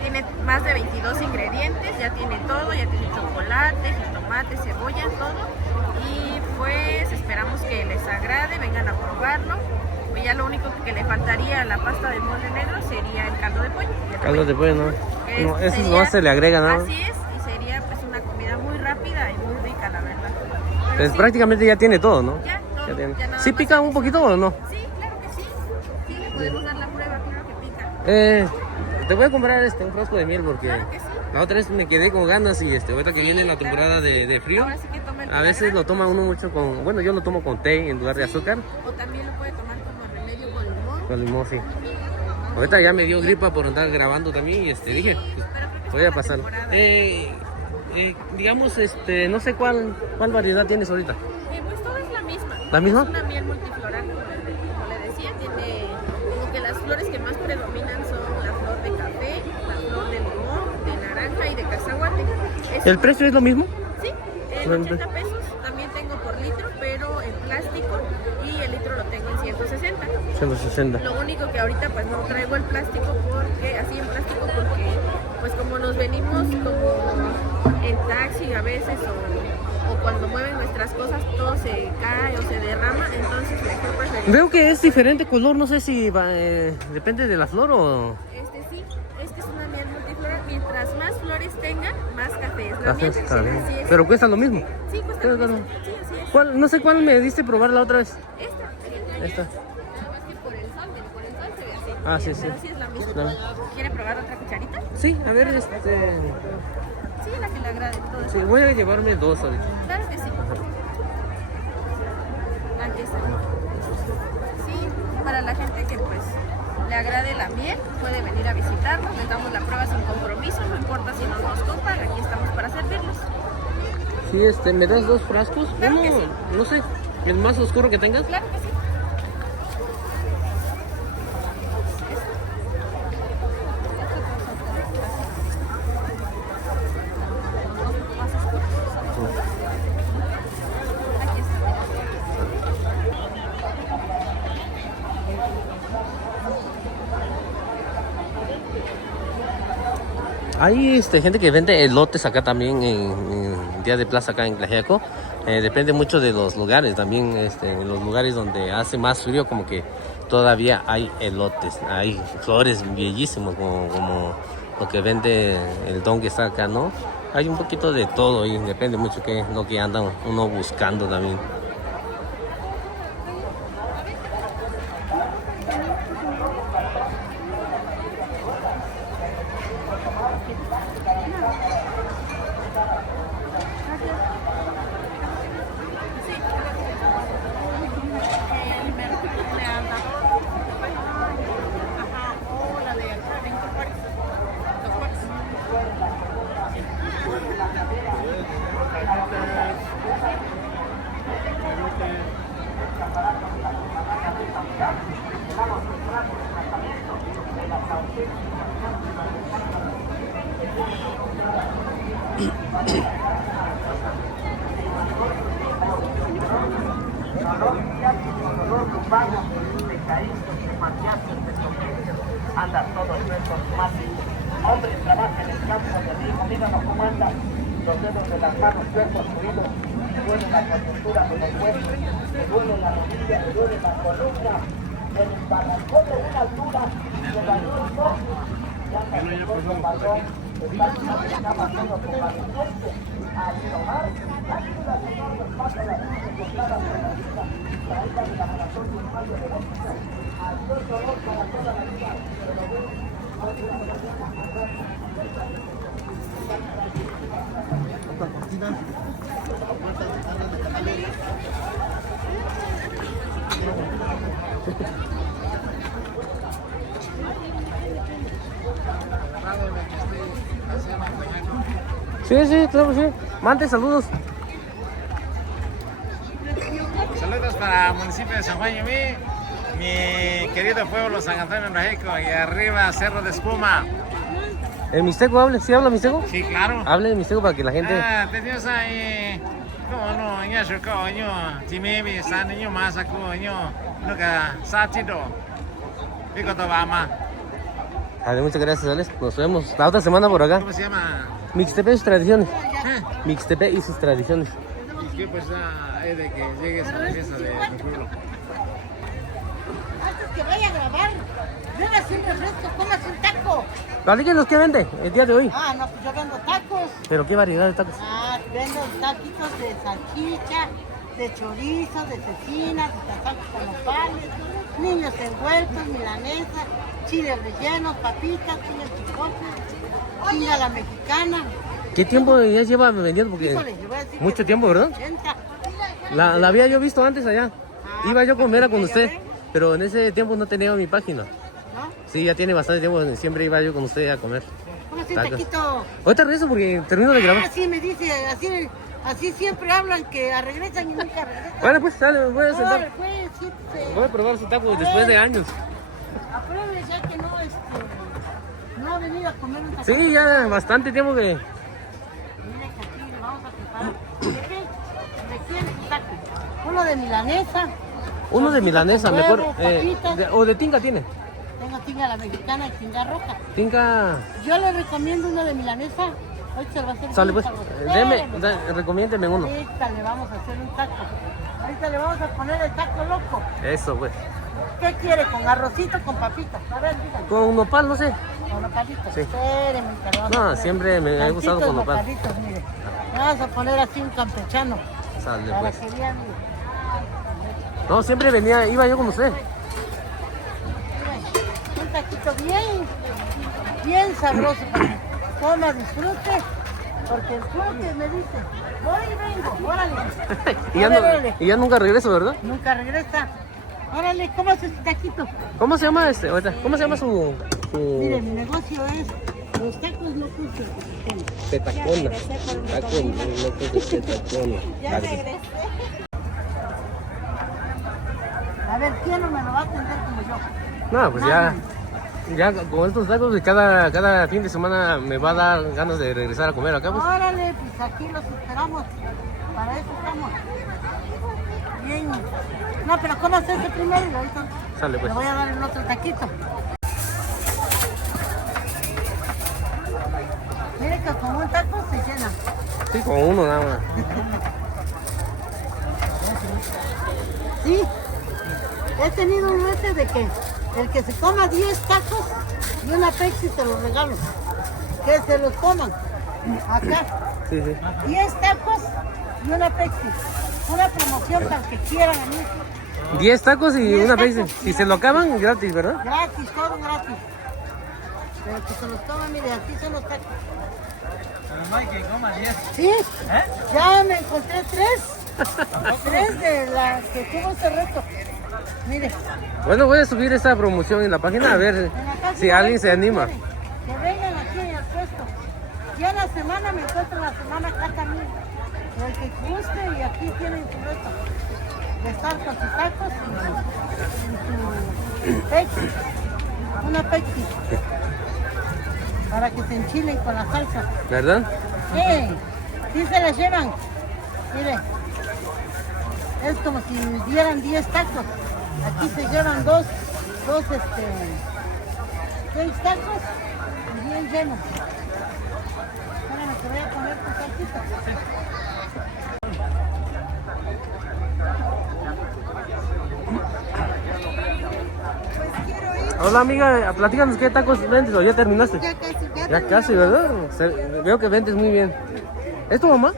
Tiene más de 22 ingredientes, ya tiene todo, ya tiene chocolate, jitomate, cebolla, todo. Y pues esperamos que les agrade, vengan a probarlo. Pues ya lo único que le faltaría a la pasta de mole negro sería el caldo de pollo. Caldo de pollo, ¿no? No, eso no se le agrega nada. Así es, y sería pues una comida muy rápida y muy rica, la verdad. Pues Sí, prácticamente ya tiene todo, ¿no? ya, todo, Ya tiene. ya nada ¿Sí más pica es- un poquito o no? Sí, claro que sí. Sí, le podemos dar la prueba, claro que pica. Te voy a comprar un frasco de miel porque Claro que sí. la otra vez me quedé con ganas y ahorita que viene la temporada de frío, Ahora sí que tome el a veces Viagra. lo toma uno mucho con, bueno, yo lo tomo con té en lugar de azúcar, O también lo puede tomar como remedio con limón. con limón, sí. Ahorita ya me dio gripa por andar grabando también y dije, pues, Pero creo que voy a está pasar. la temporada. Digamos, no sé cuál variedad tienes ahorita. Pues todo es la misma. ¿La misma? Es una miel multifloral, como le decía, tiene como que las flores que más predominan son la flor de café, la flor de limón, de naranja y de cacahuate. ¿El precio es lo mismo? Sí, en 80 pesos. También tengo por litro, pero en plástico, y el litro lo tengo en 160. 160. Lo único que ahorita pues no traigo el plástico porque pues como nos venimos como en taxi a veces o cuando mueven nuestras cosas todo se cae o se derrama, entonces mejor preferimos. Veo que es diferente color, no sé si depende de la flor o... Sí, es una miel multifloral. Mientras más flores tengan, más café es la Café, miel. está bien. Así es. Pero cuesta lo mismo. Sí, cuesta Pero, lo mismo. claro. Sí, así es. ¿Cuál? No sé cuál me diste probar la otra vez. Esta. Nada más que por el sol se ve así. Ah, sí, sí. Pero sí es la misma. Claro. ¿Quiere probar otra cucharita? Sí, a ver, Sí, la que le agrade. Todo sí, voy a llevarme 2 ahorita. Claro que sí. Aquí está. Sí, para la gente que pues le agrade la miel, puede venir a visitarnos, les damos la prueba sin compromiso, no importa si no nos compran, aquí estamos para servirlos. Sí, ¿me das 2 frascos? Claro Uno, que sí. no sé, el más oscuro que tengas. Claro que sí. Aquí está. Hay gente que vende elotes acá también en Día de Plaza acá en Tlaxiaco. Depende mucho de los lugares también, en los lugares donde hace más frío como que todavía hay elotes, hay flores bellísimos como lo que vende el don que está acá, ¿no? Hay un poquito de todo y depende mucho qué es lo que anda uno buscando también. Andan todos nuestros mates. Hombres trabajan en el campo de riego, míranos cómo andan. Los dedos de las manos sueltos, fluidos. Me duele la coyuntura de los huesos, me duele la rodilla, me duele la columna. El embarancón de una altura, de la luz, ya cayó el balón, está pasando por la derecha. Al tomar, ayuda a señor, pasa la luz, encontrada por la vida, traída de la maratón de un mayo de Bélgica. Adiós, dolor para toda la vida, pero Sí, claro, sí. Mande saludos. Saludos para el municipio de San Juan Yumí, mi querido pueblo San Antonio México y arriba Cerro de Espuma. ¿En mixteco hable? ¿Sí habla mixteco? Sí, claro. Hable en mixteco para que la gente... Tenemos ahí, como no, ya se acabó, yo, Timebi, San Niño más acá, yo, nunca, Satido, Pico Tobama. Muchas gracias, Alex. Nos vemos la otra semana por acá. ¿Cómo se llama? Mixtepe y sus tradiciones. Mixtepe y sus tradiciones. Y que pues es de que llegues a la fiesta de mi pueblo. Antes que vaya a grabar, llévase un refresco, cómase un taco. Platíquenos qué vende el día de hoy. No, pues yo vendo tacos. ¿Pero qué variedad de tacos? Vendo taquitos de salchicha, de chorizo, de cecina, de tacos con nopales, niños envueltos, milanesa, chiles rellenos, papitas, chiles chicotes, chinga la mexicana. ¿Qué tiempo ya lleva vendiendo? Porque Híjole, le voy a decir mucho que tiempo, ¿verdad? 80. La había yo visto antes allá. Iba yo a comer con ¿ya usted, ve? pero en ese tiempo no tenía mi página. ¿No? Sí, ya tiene bastante tiempo, siempre iba yo con usted a comer. Cómase un tacos. taquito. Ahorita regreso porque termino de grabar. Así me dice, así siempre hablan que regresan y nunca regresan. Bueno, pues dale, voy a Ahora, sentar. pues, siéntese. Voy a probar su taco después de años. Apruebe ya que no ha venido a comer un taco. Sí, ya bastante tiempo que... Mire que aquí le vamos a preparar. ¿De qué? ¿De quién su taco? Uno de milanesa. Uno de milanesa, con mejor. huevo, papitas. O de tinga tiene. Tengo tinga la mexicana y tinga roja. Tinga... Yo le recomiendo uno de milanesa. Hoy se lo va a hacer. Sale bien pues, sabroso. recomiéndeme uno. Ahorita le vamos a hacer un taco. Ahorita le vamos a poner el taco loco. Eso pues. ¿Qué quiere? ¿Con arrocito o con papitas? A ver, dígame. Con nopal, no sé. Con nopalitos. Sí. Espéreme, que le vamos a No, poner siempre me ha gustado con nopal. nopalitos, mire. Le vamos a poner así un campechano. Sale Para pues. que vean, mire. No, siempre venía, iba yo con usted. Un taquito bien sabroso. Para que coma, disfrute. Porque el flote me dice, voy y vengo, órale. Órale. Y ya nunca regreso, ¿verdad? Nunca regresa. Órale, ¿cómo hace este taquito? ¿Cómo se llama ahorita? ¿Cómo se llama su Mire, mi negocio es los tacos locos de Petacona. petacona? Tacos locos de petacona. Ya regresé. A ver, ¿quién no me lo va a atender como yo? No, pues ya con estos tacos de cada fin de semana me va a dar ganas de regresar a comer acá, pues. Órale, pues aquí los esperamos. Para eso estamos. Bien. No, pero ¿cómo hacer este primero? Y ahorita Sale pues. le voy a dar el otro taquito. Mire que con un taco se llena. Sí, con uno nada más. Sí. He tenido un reto de que el que se coma 10 tacos y una Pepsi se los regalo. Que se los coman. Acá. Sí. 10 tacos y una Pepsi. Una promoción para el que quieran a mí. 10 tacos y 10 una tacos. Pepsi. Si se lo acaban, gratis, ¿verdad? Gratis, todo gratis. Pero que se los coman, mire, aquí son los tacos. Pero no hay que coma 10. ¿Sí? Ya me encontré 3 de las que tuvo ese reto. Mire. Bueno, voy a subir esta promoción en la página a ver En la página si alguien se web, anima. mire, que vengan aquí al puesto. Ya en la semana me encuentro la semana acá también. El que guste y aquí tienen su reto. De estar con sus tacos y su Pepsi. Una Pepsi. Para que se enchilen con la salsa. ¿Verdad? Sí se las llevan. Mire, es como si dieran 10 tacos. Aquí se llevan dos 6 tacos y bien llenos. Espérame, te voy a poner tu salsita. Hola amiga, platícanos qué tacos vendes o ya terminaste. Ya casi, ¿verdad? Veo que vendes muy bien. ¿Es tu mamá?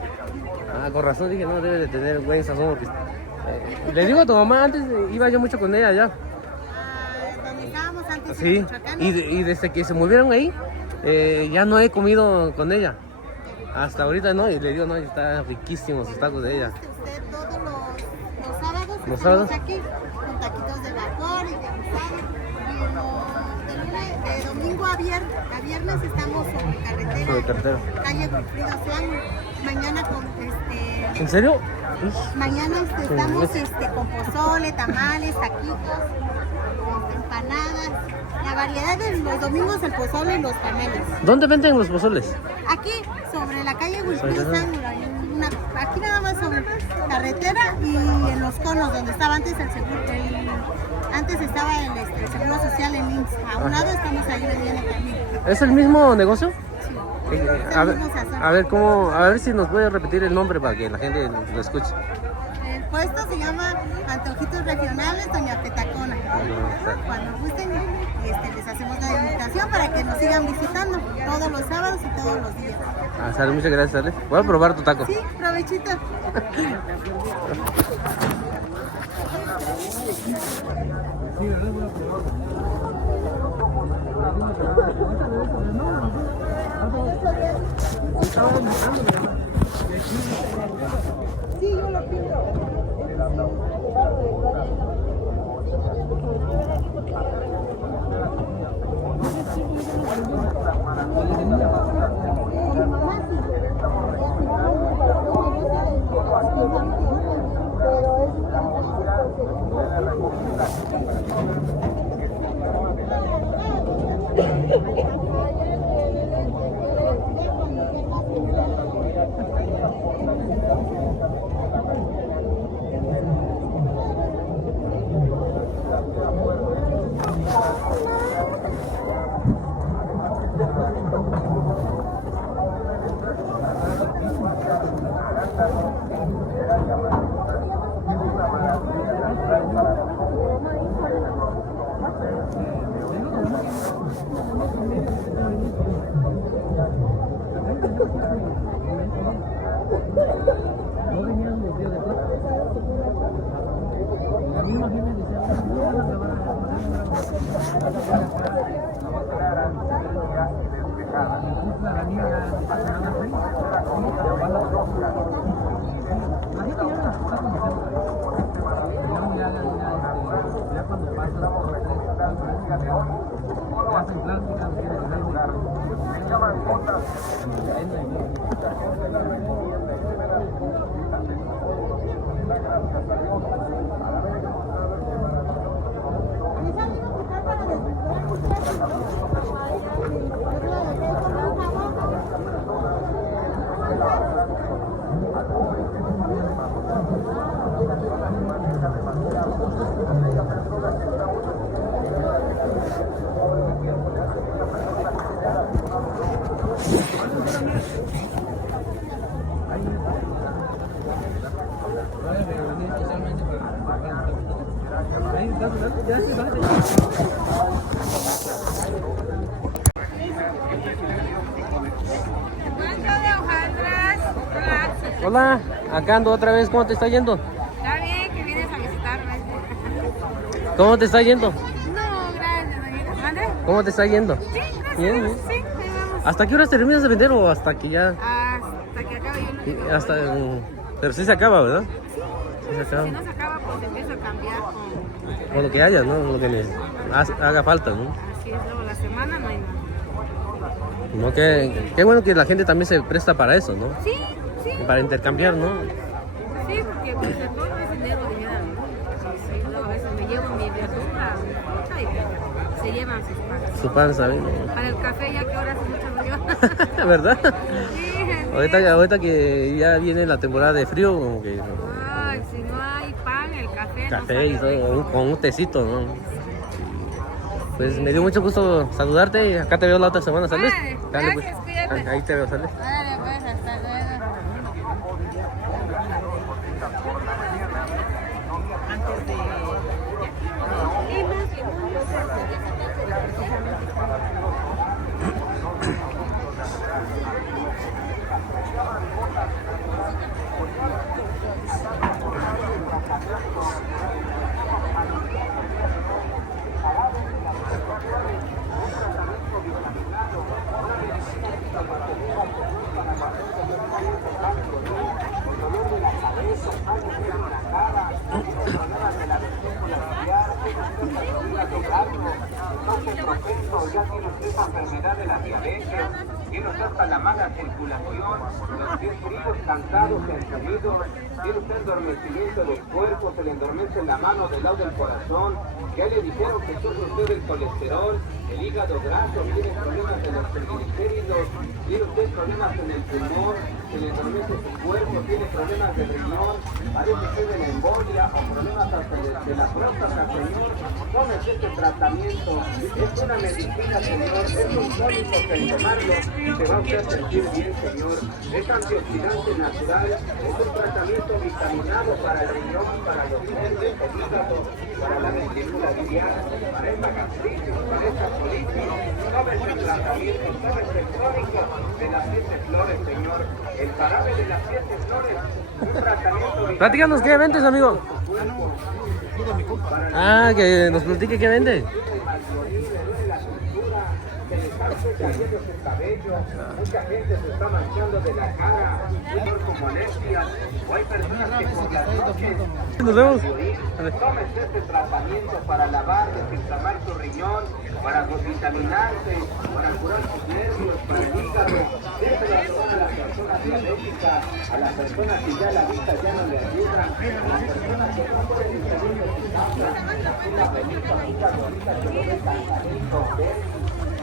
Ah, con razón dije, no, debe de tener buen sazón. Porque, le digo a tu mamá, antes iba yo mucho con ella allá. Donde estábamos antes. Sí, y desde que se movieron ahí, ya no he comido con ella. Hasta ahorita no, y le digo, no, está riquísimos sus tacos de ella. Usted todos los sábados ¿Los sábados? aquí con taquitos de vapor y de guisado. Y de domingo a viernes estamos sobre carretera. Sobre carretera. Calle Wilfrido Slan. Mañana con ¿En serio? mañana estamos con pozole, tamales, taquitos, empanadas. La variedad de los domingos el pozole y los tamales. ¿Dónde venden los pozoles? Aquí, sobre la calle Wilfrido Slan, aquí nada más sobre carretera y en los conos donde estaba antes el seguro. Antes estaba el seguro social en IMSS. A un lado estamos ahí vendiendo también. ¿Es el mismo negocio? Sí. A ver si nos puede repetir el nombre para que la gente lo escuche. El puesto se llama Antojitos Regionales Doña Petacona. Cuando gusten, les hacemos la invitación para que nos sigan visitando todos los sábados y todos los días. Sale, muchas gracias, Sale. Voy a probar tu taco. Sí, provechito. Sí, yo lo pido. Hola, acá ando otra vez. ¿Cómo te está yendo? Está bien que vienes a visitarme. ¿Cómo te está yendo? No, gracias. ¿Mande? ¿Cómo te está yendo? Sí, gracias. Bien, bien. Sí, ahí vamos. ¿Hasta qué horas terminas de vender o hasta que ya? Hasta que acabe yo. Pero sí se acaba, ¿verdad? Sí, Sí se acaba. si no se acaba, pues empieza a cambiar Con lo que haya, ¿no? Lo que les haga falta, ¿no? Así es, luego la semana no hay nada. No, qué bueno que la gente también se presta para eso, ¿no? Sí, sí. Para intercambiar, ¿no? Sí, porque pues el todo es dinero de vida, ¿no? Sí, luego a veces me llevo mi verdura, mi fruta y se llevan sus pagas. Su panza, ¿no? Para el café ya que ahora hace mucho frío. ¿Verdad? Sí, Ahorita que ya viene la temporada de frío, como que... Ay, si no hay pan, el café, Café y no sale todo, con un tecito, ¿no? Pues me dio mucho gusto saludarte y acá te veo la otra semana, ¿sales? Vale, Dale, pues. gracias, cuídate. Ahí te veo, ¿sales? Vale, pues, hasta luego. Ya tiene usted esa enfermedad de la diabetes, tiene usted hasta la mala circulación, los pies fríos, cansados, entumidos, tiene usted endormecimiento del cuerpo, se le endormece la mano del lado del corazón, ya le dijeron que sufre usted el colesterol, el hígado graso, tiene problemas de los triglicéridos, tiene usted problemas en el pulmón, se le endormece su cuerpo, tiene problemas de riñón, parece usted de la embolia o problemas hasta de la próstata, señor. Tómese este tratamiento, es una medicina, señor, es un tónico que al tomarlo se va a usted sentir bien, señor. Es antioxidante natural, es un tratamiento vitaminado para el riñón, para los nervios, el hígado, para la vesícula biliar, para esta gastritis, para esta colitis. Tómese el tratamiento, tómese el crónico de las 7 flores, señor. El jarabe de las 7 flores, un tratamiento. Platícanos qué vendes, amigo. Ah, que nos platique qué vende. Mucha gente se está manchando de la cara, con molestias, o hay personas que por las noches Nos vemos. tómese este tratamiento para lavar, desinflamar su riñón, para vitaminarse, para curar sus nervios, para el hígado. Déselo a las personas diabéticas, a las personas que ya la vista ya no le ayudan, a las personas que no pueden seguir una velita, muchas bolitas que lo ven cansadito, que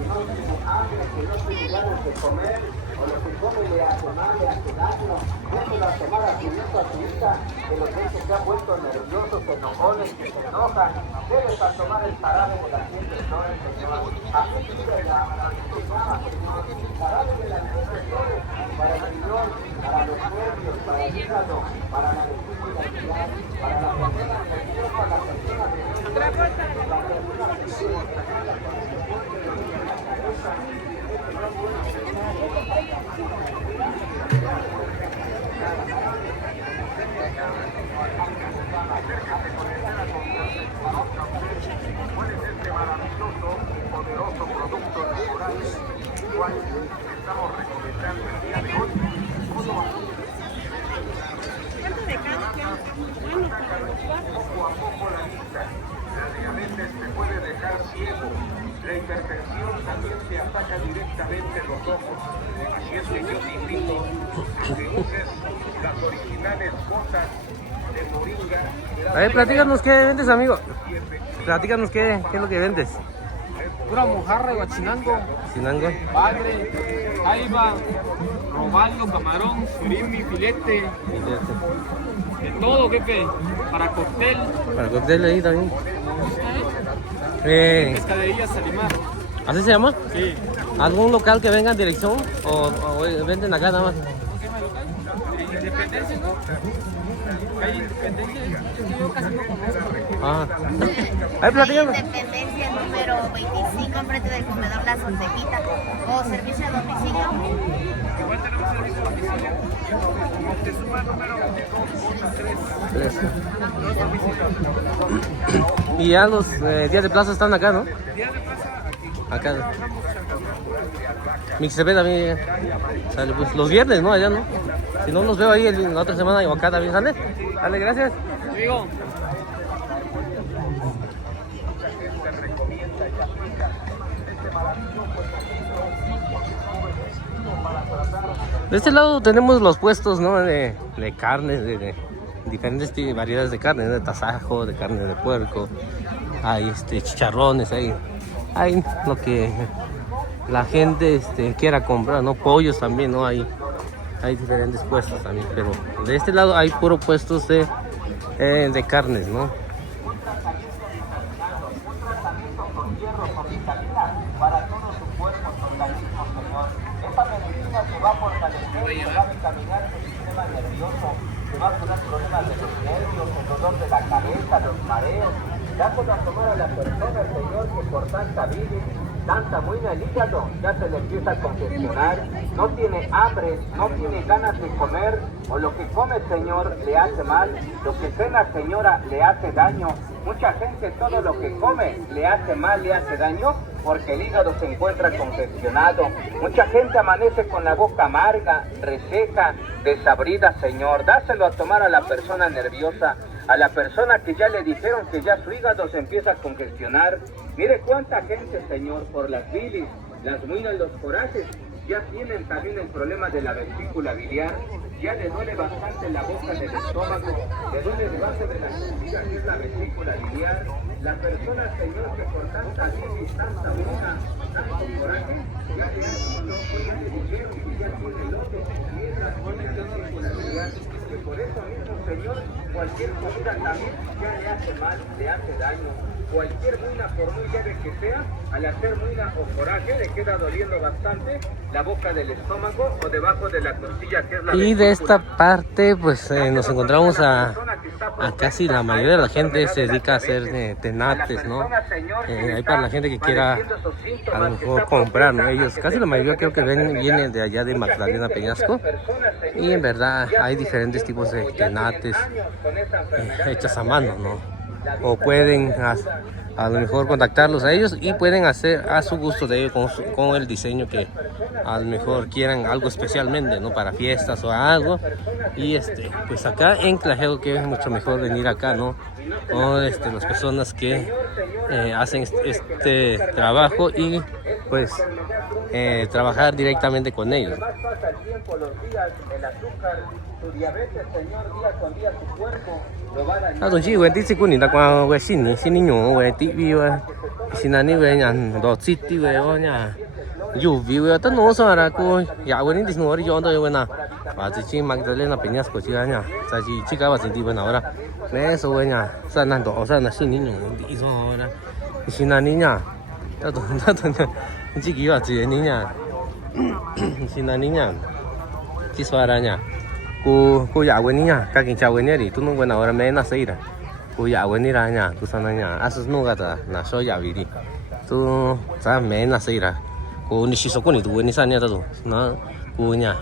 no tienen hambre, que no tienen ganas de comer, o lo que come le hace mal, le hace daño. Déjelo a tomar a su nieto, a su hija, que los ven que se han vuelto nerviosos, enojones, que se enojan. Debes a tomar el jarabe de las 7 flores, señor. Aquí sirve la jarabe de las 7 flores para el riñón, para los nervios, para el hígado, para la vesícula biliar, para la persona nerviosa, la persona La hipertensión también se ataca directamente los ojos. Así es que yo te invito a que uses las originales gotas de moringa. A ver, platícanos qué vendes, amigo. Platícanos qué es lo que vendes. Pura mojarra y guachinango, Sinango. bagre, jaiba, robalo, camarón, surimi, filete, de todo, jefe, para cóctel, Para el cóctel ahí también. pescadería Salimar. ¿Así se llama? Sí. ¿Algún local que venga en dirección? ¿O venden acá nada más? ¿Cómo se llama el local? Independencia, ¿no? Calle Independencia, yo casi no conozco. Ah. A ver, platícanos. Independencia número 25, enfrente del comedor La Soncejita, o servicio a domicilio. Igual tenemos servicio a domicilio. Moctezuma número 2, 3. Y ya los días de plaza están acá, ¿no? Día de plaza aquí. Acá. Mixtepec también sale, pues los viernes, ¿no? Allá, ¿no? Si no los veo ahí la otra semana o acá también sale. Dale, gracias. Amigo. De este lado tenemos los puestos, ¿no? De carnes, de diferentes variedades de carne, de tasajo, de carne de puerco. Hay chicharrones, hay lo que la gente quiera comprar, ¿no? Pollos también, ¿no? Hay hay diferentes puestos también, pero de este lado hay puro puestos de carnes, ¿no? Para todo su cuerpo, su organismo, Señor. Esta medicina se va a fortalecer, se va a vitaminar el sistema nervioso, se va a curar problemas de los nervios, el dolor de la cabeza, los mareos. Dáselo a tomar a la persona, Señor, que por tanta bilis, tanta muina el hígado, ya se le empieza a congestionar, no tiene hambre, no tiene ganas de comer, o lo que come, Señor, le hace mal, lo que cena, señora, le hace daño. Mucha gente todo lo que come le hace mal, le hace daño, porque el hígado se encuentra congestionado. Mucha gente amanece con la boca amarga, reseca, desabrida, Señor. Dáselo a tomar a la persona nerviosa, a la persona que ya le dijeron que ya su hígado se empieza a congestionar. Mire cuánta gente, Señor, por las bilis, las muinas, los corajes, ya tienen también el problema de la vesícula biliar. Ya le duele bastante la boca del estómago, le duele debajo de la costilla, que es la vesícula biliar. La persona, Señor, que por tanta bilis, tanta boca, tanto coraje, ya le dijeron que ya tiene lodo, piedras, tiene vesícula biliar, que por eso mismo, Señor, cualquier comida también ya le hace mal, le hace daño. Cualquier muina, por muy leve que sea, al hacer muina o coraje, le queda doliendo bastante la boca del estómago o debajo de la costilla, que es la Y de esta parte, pues nos encontramos a casi la mayoría de la gente se dedica a hacer tenates, ¿no? Hay para la gente que quiera a lo mejor comprar, ¿no? Ellos, casi la mayoría creo que vienen de allá de Magdalena Peñasco. Y en verdad hay diferentes tipos de tenates hechas a mano, ¿no? O pueden a lo mejor contactarlos a ellos y pueden hacer a su gusto de ellos con el diseño que a lo mejor quieran, algo especialmente, ¿no? Para fiestas o algo. Y pues acá en Tlajeu, que es mucho mejor venir acá, ¿no? O las personas que hacen este trabajo y pues trabajar directamente con ellos. Nó chỉ về tí xíu ta qua về xin nhổ về tí view xin anh về nhà đó xịt tí về nhà dù view tất nó sao là cô dạo về đi nó đi chọn tôi về nào và chỉ mặc lên là bên nhà của chị nhà tại vì chỉ cả vào đi về nào đó nè số về nhà sao anh đó sao là xin nhổ đi sao đó xin anh nhà đó chỉ cái gì vậy nhà xin anh nhà chỉ sao ra nhà cô dạo về nhà các kinh chào về nhà đi tôi nói về nào là mấy nó xây ra cô dạo về nhà nhà tôi sang nhà asus nó cái đó là số dạo đi tôi sao mấy nó xây ra cô đi xí cô đi tôi đi sang nhà tôi nó cô nhà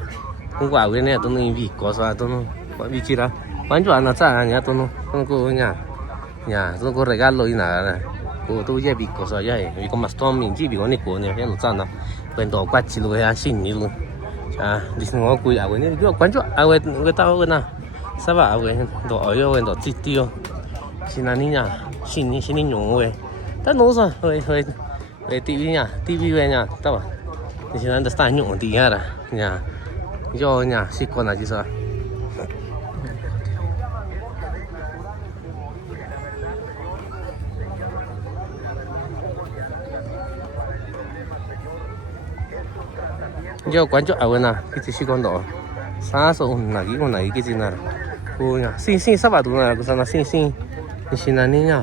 không qua về nhà tôi nói vì có sao tôi nói vì chi đó quan trọng là sao nhà tôi nói cô nhà tôi có regalo đi nào cô tôi giờ bị có sao vậy vì có mà storm mình chỉ bị con này cô này cái nó sao nào bên đó quát chỉ luôn xin đi luôn đi sang ngõ cùi áo này cái quan trọng áo người ta áo nào sao bảo áo đồ ở đâu đồ chít tiêu xin anh nhá xin đi nhổ về ta nói sao về tivi về nhà tao bảo xin anh ta nhổ tí ra nhà do nhà xịt con là gì sao giờ quan trọng ở nào cái gì con đó sao số này cái gì nào cô nhá xin sao bảo tụi nào cô sao nó xin anh nhá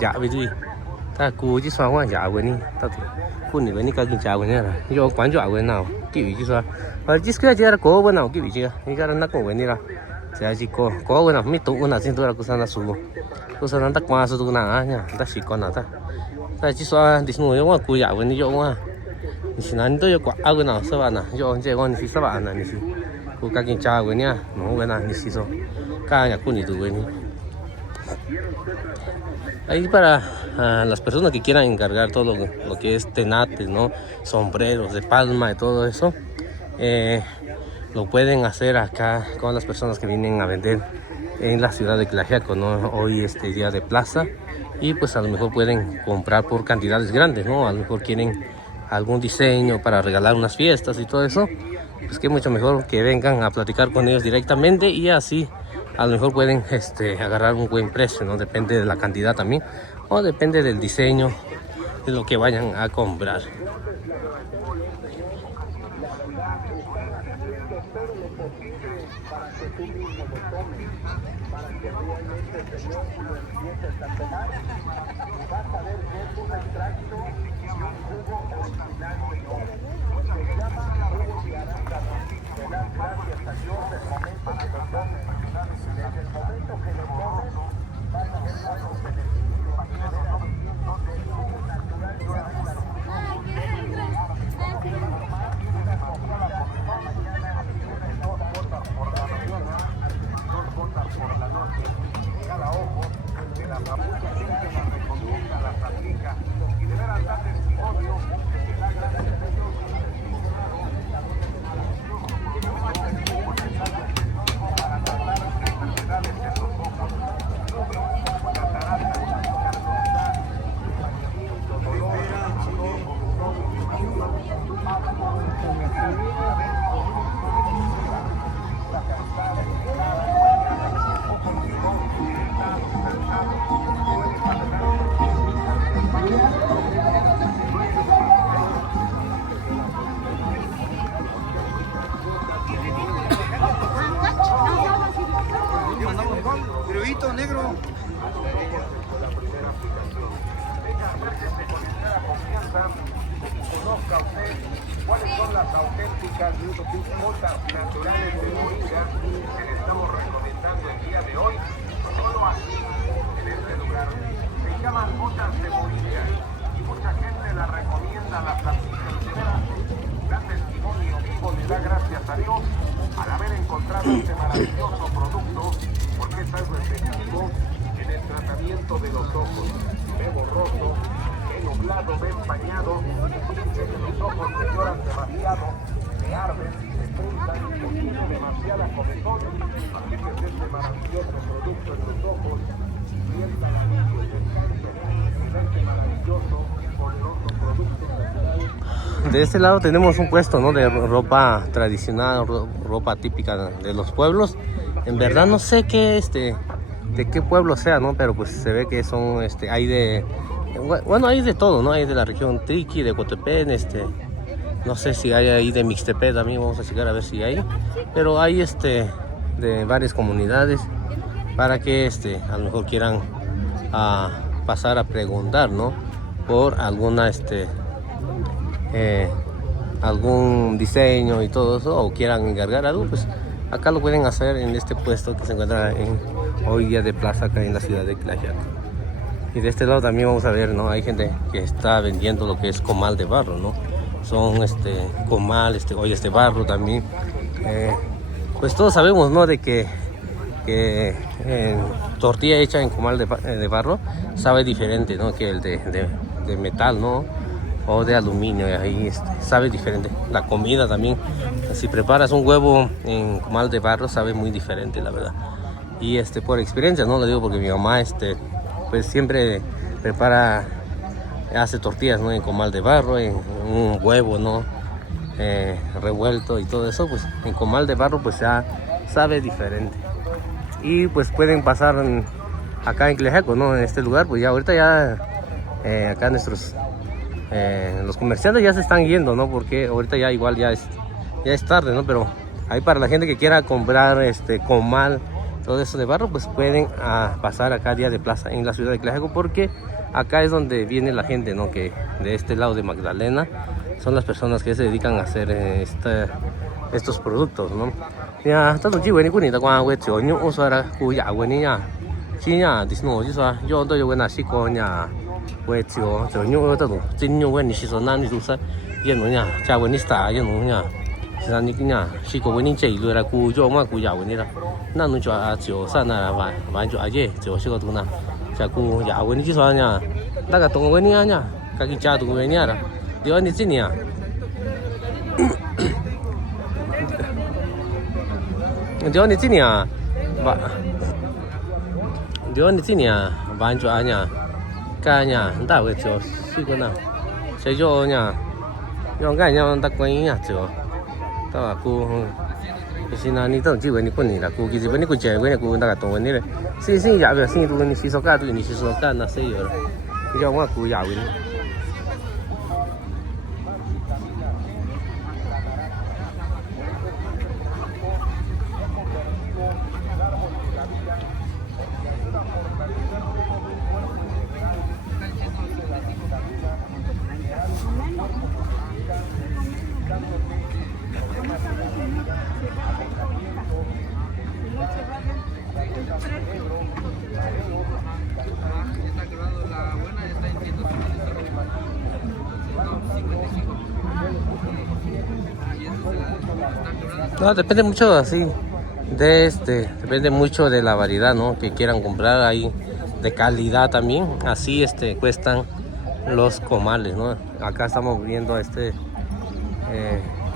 dạ về gì ta cô chỉ sao quan dạ về đi ta cô này về đi cái gì chào về nhá giờ quan trọng ở nào kiểu gì sao và chỉ cái gì là có bên nào kiểu gì cái cái nó cũng về đi là chỉ có bên nào mấy tụ nào xin tôi là cô sao nó xuống cô sao nó tắc qua số tụ nào nhá ta chỉ con nào ta chỉ sao đi xuống nhưng mà cô dạ về đi chỗ mà xin anh tôi có áo nào sao bạn nào cho anh chơi con thì sao bạn nào thì cô các kinh chào với nha nó bên nào thì sao cả nhà cô đi tụi bên ahí para las personas que quieran encargar todo lo que es tenates, ¿no? Sombreros de palma y todo eso lo pueden hacer acá con las personas que vienen a vender en la ciudad de Tlaxiaco, ¿no? Hoy día de plaza y pues a lo mejor pueden comprar por cantidades grandes, ¿no? A lo mejor quieren algún diseño para regalar unas fiestas y todo eso, pues que mucho mejor que vengan a platicar con ellos directamente y así a lo mejor pueden agarrar un buen precio, ¿no? Depende de la cantidad también o depende del diseño de lo que vayan a comprar. todo lo posible para que tú mismo lo tomes, para que realmente, Señor, lo empieces a tomar y vas a ver que es un extracto y un jugo original, Señor. Se llama jugo de arándano. Le das gracias a Dios del momento que lo tomes. Desde el momento que lo tomes, vas a ver cuántos beneficios vas a tener donde el jugo natural de arándano. Cada ojo de la mucha gente la recomienda, las aplica y de veras da testimonio que da gracias a Dios. Para tratar enfermedades en los ojos, catarata, carnosidad, estreñimiento, dolor, Grillito negro. Conozca usted cuáles son las auténticas frutas naturales de moringa que le estamos recomendando el día de hoy, solo aquí en este lugar. Se llaman gotas de moringa y mucha gente la recomienda, las aplica y de veras da testimonio vivo, le da gracias a Dios al haber encontrado este maravilloso producto, porque es algo efectivo en el tratamiento de los ojos. Ve borroso, ve nublado, ve empañado, dice que los ojos te lloran demasiado, te arden, te puntan, o tiene demasiada comezón, aplíquese este maravilloso producto en los ojos, sienta la alivio del cáncer, y este maravilloso y poderoso producto natural. De este lado tenemos un puesto, ¿no?, de ropa tradicional, ropa típica de los pueblos. En verdad no sé qué de qué pueblo sea, ¿no? Pero pues se ve que son hay de, bueno, hay de todo, ¿no? Hay de la región Triqui, de Coatepec, no sé si hay ahí de Mixtepec también, vamos a llegar a ver si hay, pero hay de varias comunidades para que a lo mejor quieran pasar a preguntar, ¿no?, por alguna algún diseño y todo eso, o quieran encargar algo, pues acá lo pueden hacer en este puesto que se encuentra hoy día de plaza acá en la ciudad de Tlaxiaco. Y de este lado también vamos a ver, ¿no?, hay gente que está vendiendo lo que es comal de barro, ¿no? Son comal, barro también. Pues todos sabemos, ¿no?, de que tortilla hecha en comal de barro sabe diferente, ¿no?, que el de metal, ¿no?, o de aluminio. Ahí sabe diferente. La comida también, si preparas un huevo en comal de barro, sabe muy diferente, la verdad. Y por experiencia, no lo digo porque mi mamá pues siempre hace tortillas, ¿no?, en comal de barro, en un huevo, ¿no?, revuelto y todo eso, pues en comal de barro pues ya sabe diferente. Y pues pueden pasar acá en Tlaxiaco, ¿no?, en este lugar, pues ya ahorita ya acá nuestros los comerciantes ya se están yendo, ¿no?, porque ahorita ya igual ya es tarde, ¿no? Pero ahí para la gente que quiera comprar comal, todo eso de barro, pues pueden pasar acá día de plaza en la ciudad de Tlaxiaco, porque acá es donde viene la gente, ¿no?, que de este lado de Magdalena son las personas que se dedican a hacer estos productos, ¿no? Ya, tanto chi weni kuni da kwa we tio nyu usara ku ya weni ya. Chi ya disno ji sa yo do yo wena shi ko nya we tio nyu da do jin nyu weni shi so na ni du sa ye no nya cha weni sta ye no nya. Shi sa ni nya shi ko weni jei lu ra ku yo ma ku ya weni da. Na nu jo a tio sa na wa wan jo a ye tio shi ko du na. Cha ku ya weni ji sa nya. Da ga dong weni nya ka ki cha du weni ra. Dio ni jin ya. Dio ni jin ya. Dio ni jin ya wan jo a nya. Ka nya da we tio shi ko na. Che yo nya. Yo ga nya da kwen ya tio. Da ba ku si na ni dong ji weni kun ni la ku ki ji weni ku je weni ku da ga dong weni le. Si ya be si du ni si so ga du ni si so ga na se yo. Yo wa ku ya weni. No, depende mucho así depende mucho de la variedad, ¿no? Que quieran comprar ahí, de calidad también. Así cuestan los comales, ¿no? Acá estamos viendo a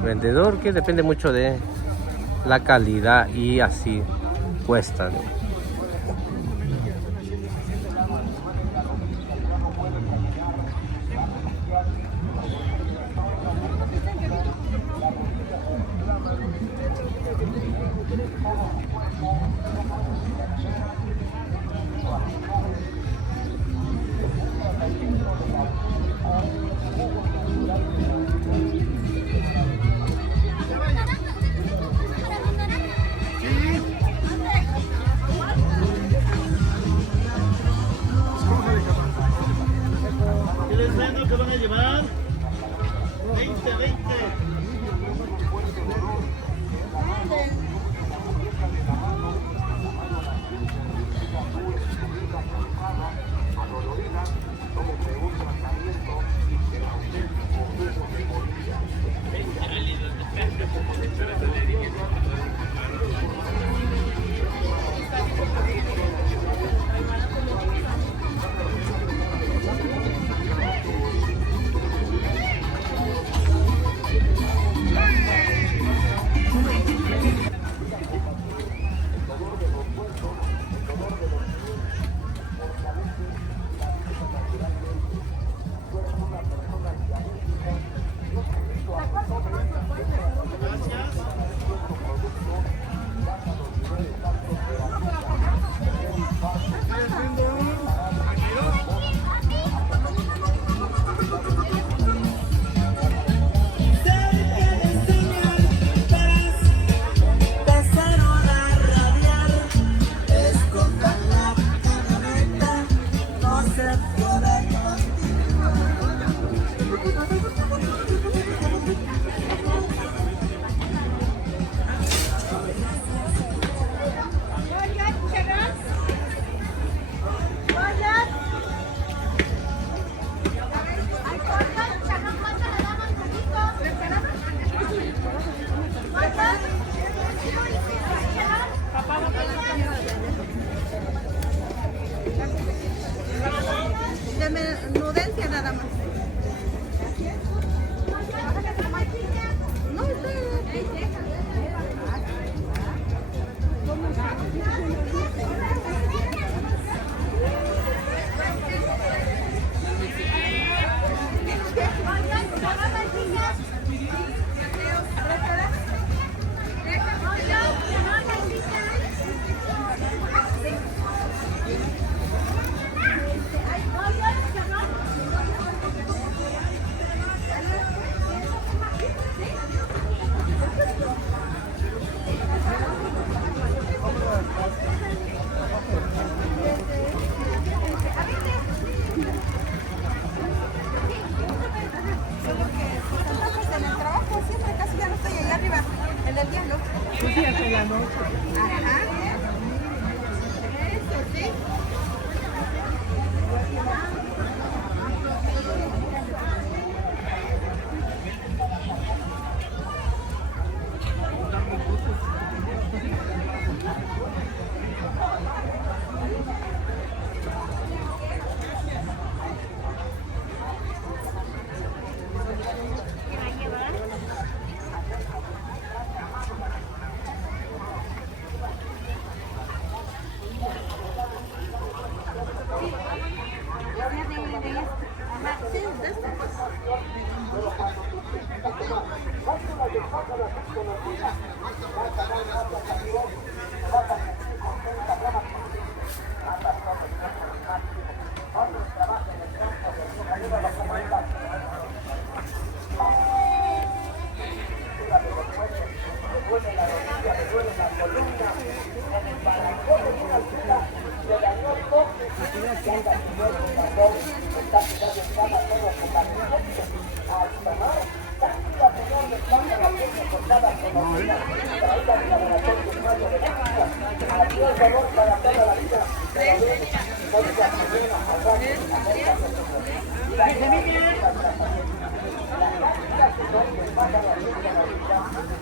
vendedor que depende mucho de la calidad y así cuesta, ¿no? ¿Qué les vendo? ¿Qué van a llevar? 20, 20. Nudencia nada más. No, en el trabajo siempre casi ya no estoy allá arriba, en el diablo. Pues sí, hasta la noche. Ajá. Eso sí.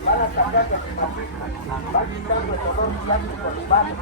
Van a maquillaje antifascista, va quitando el olor clásico del bar.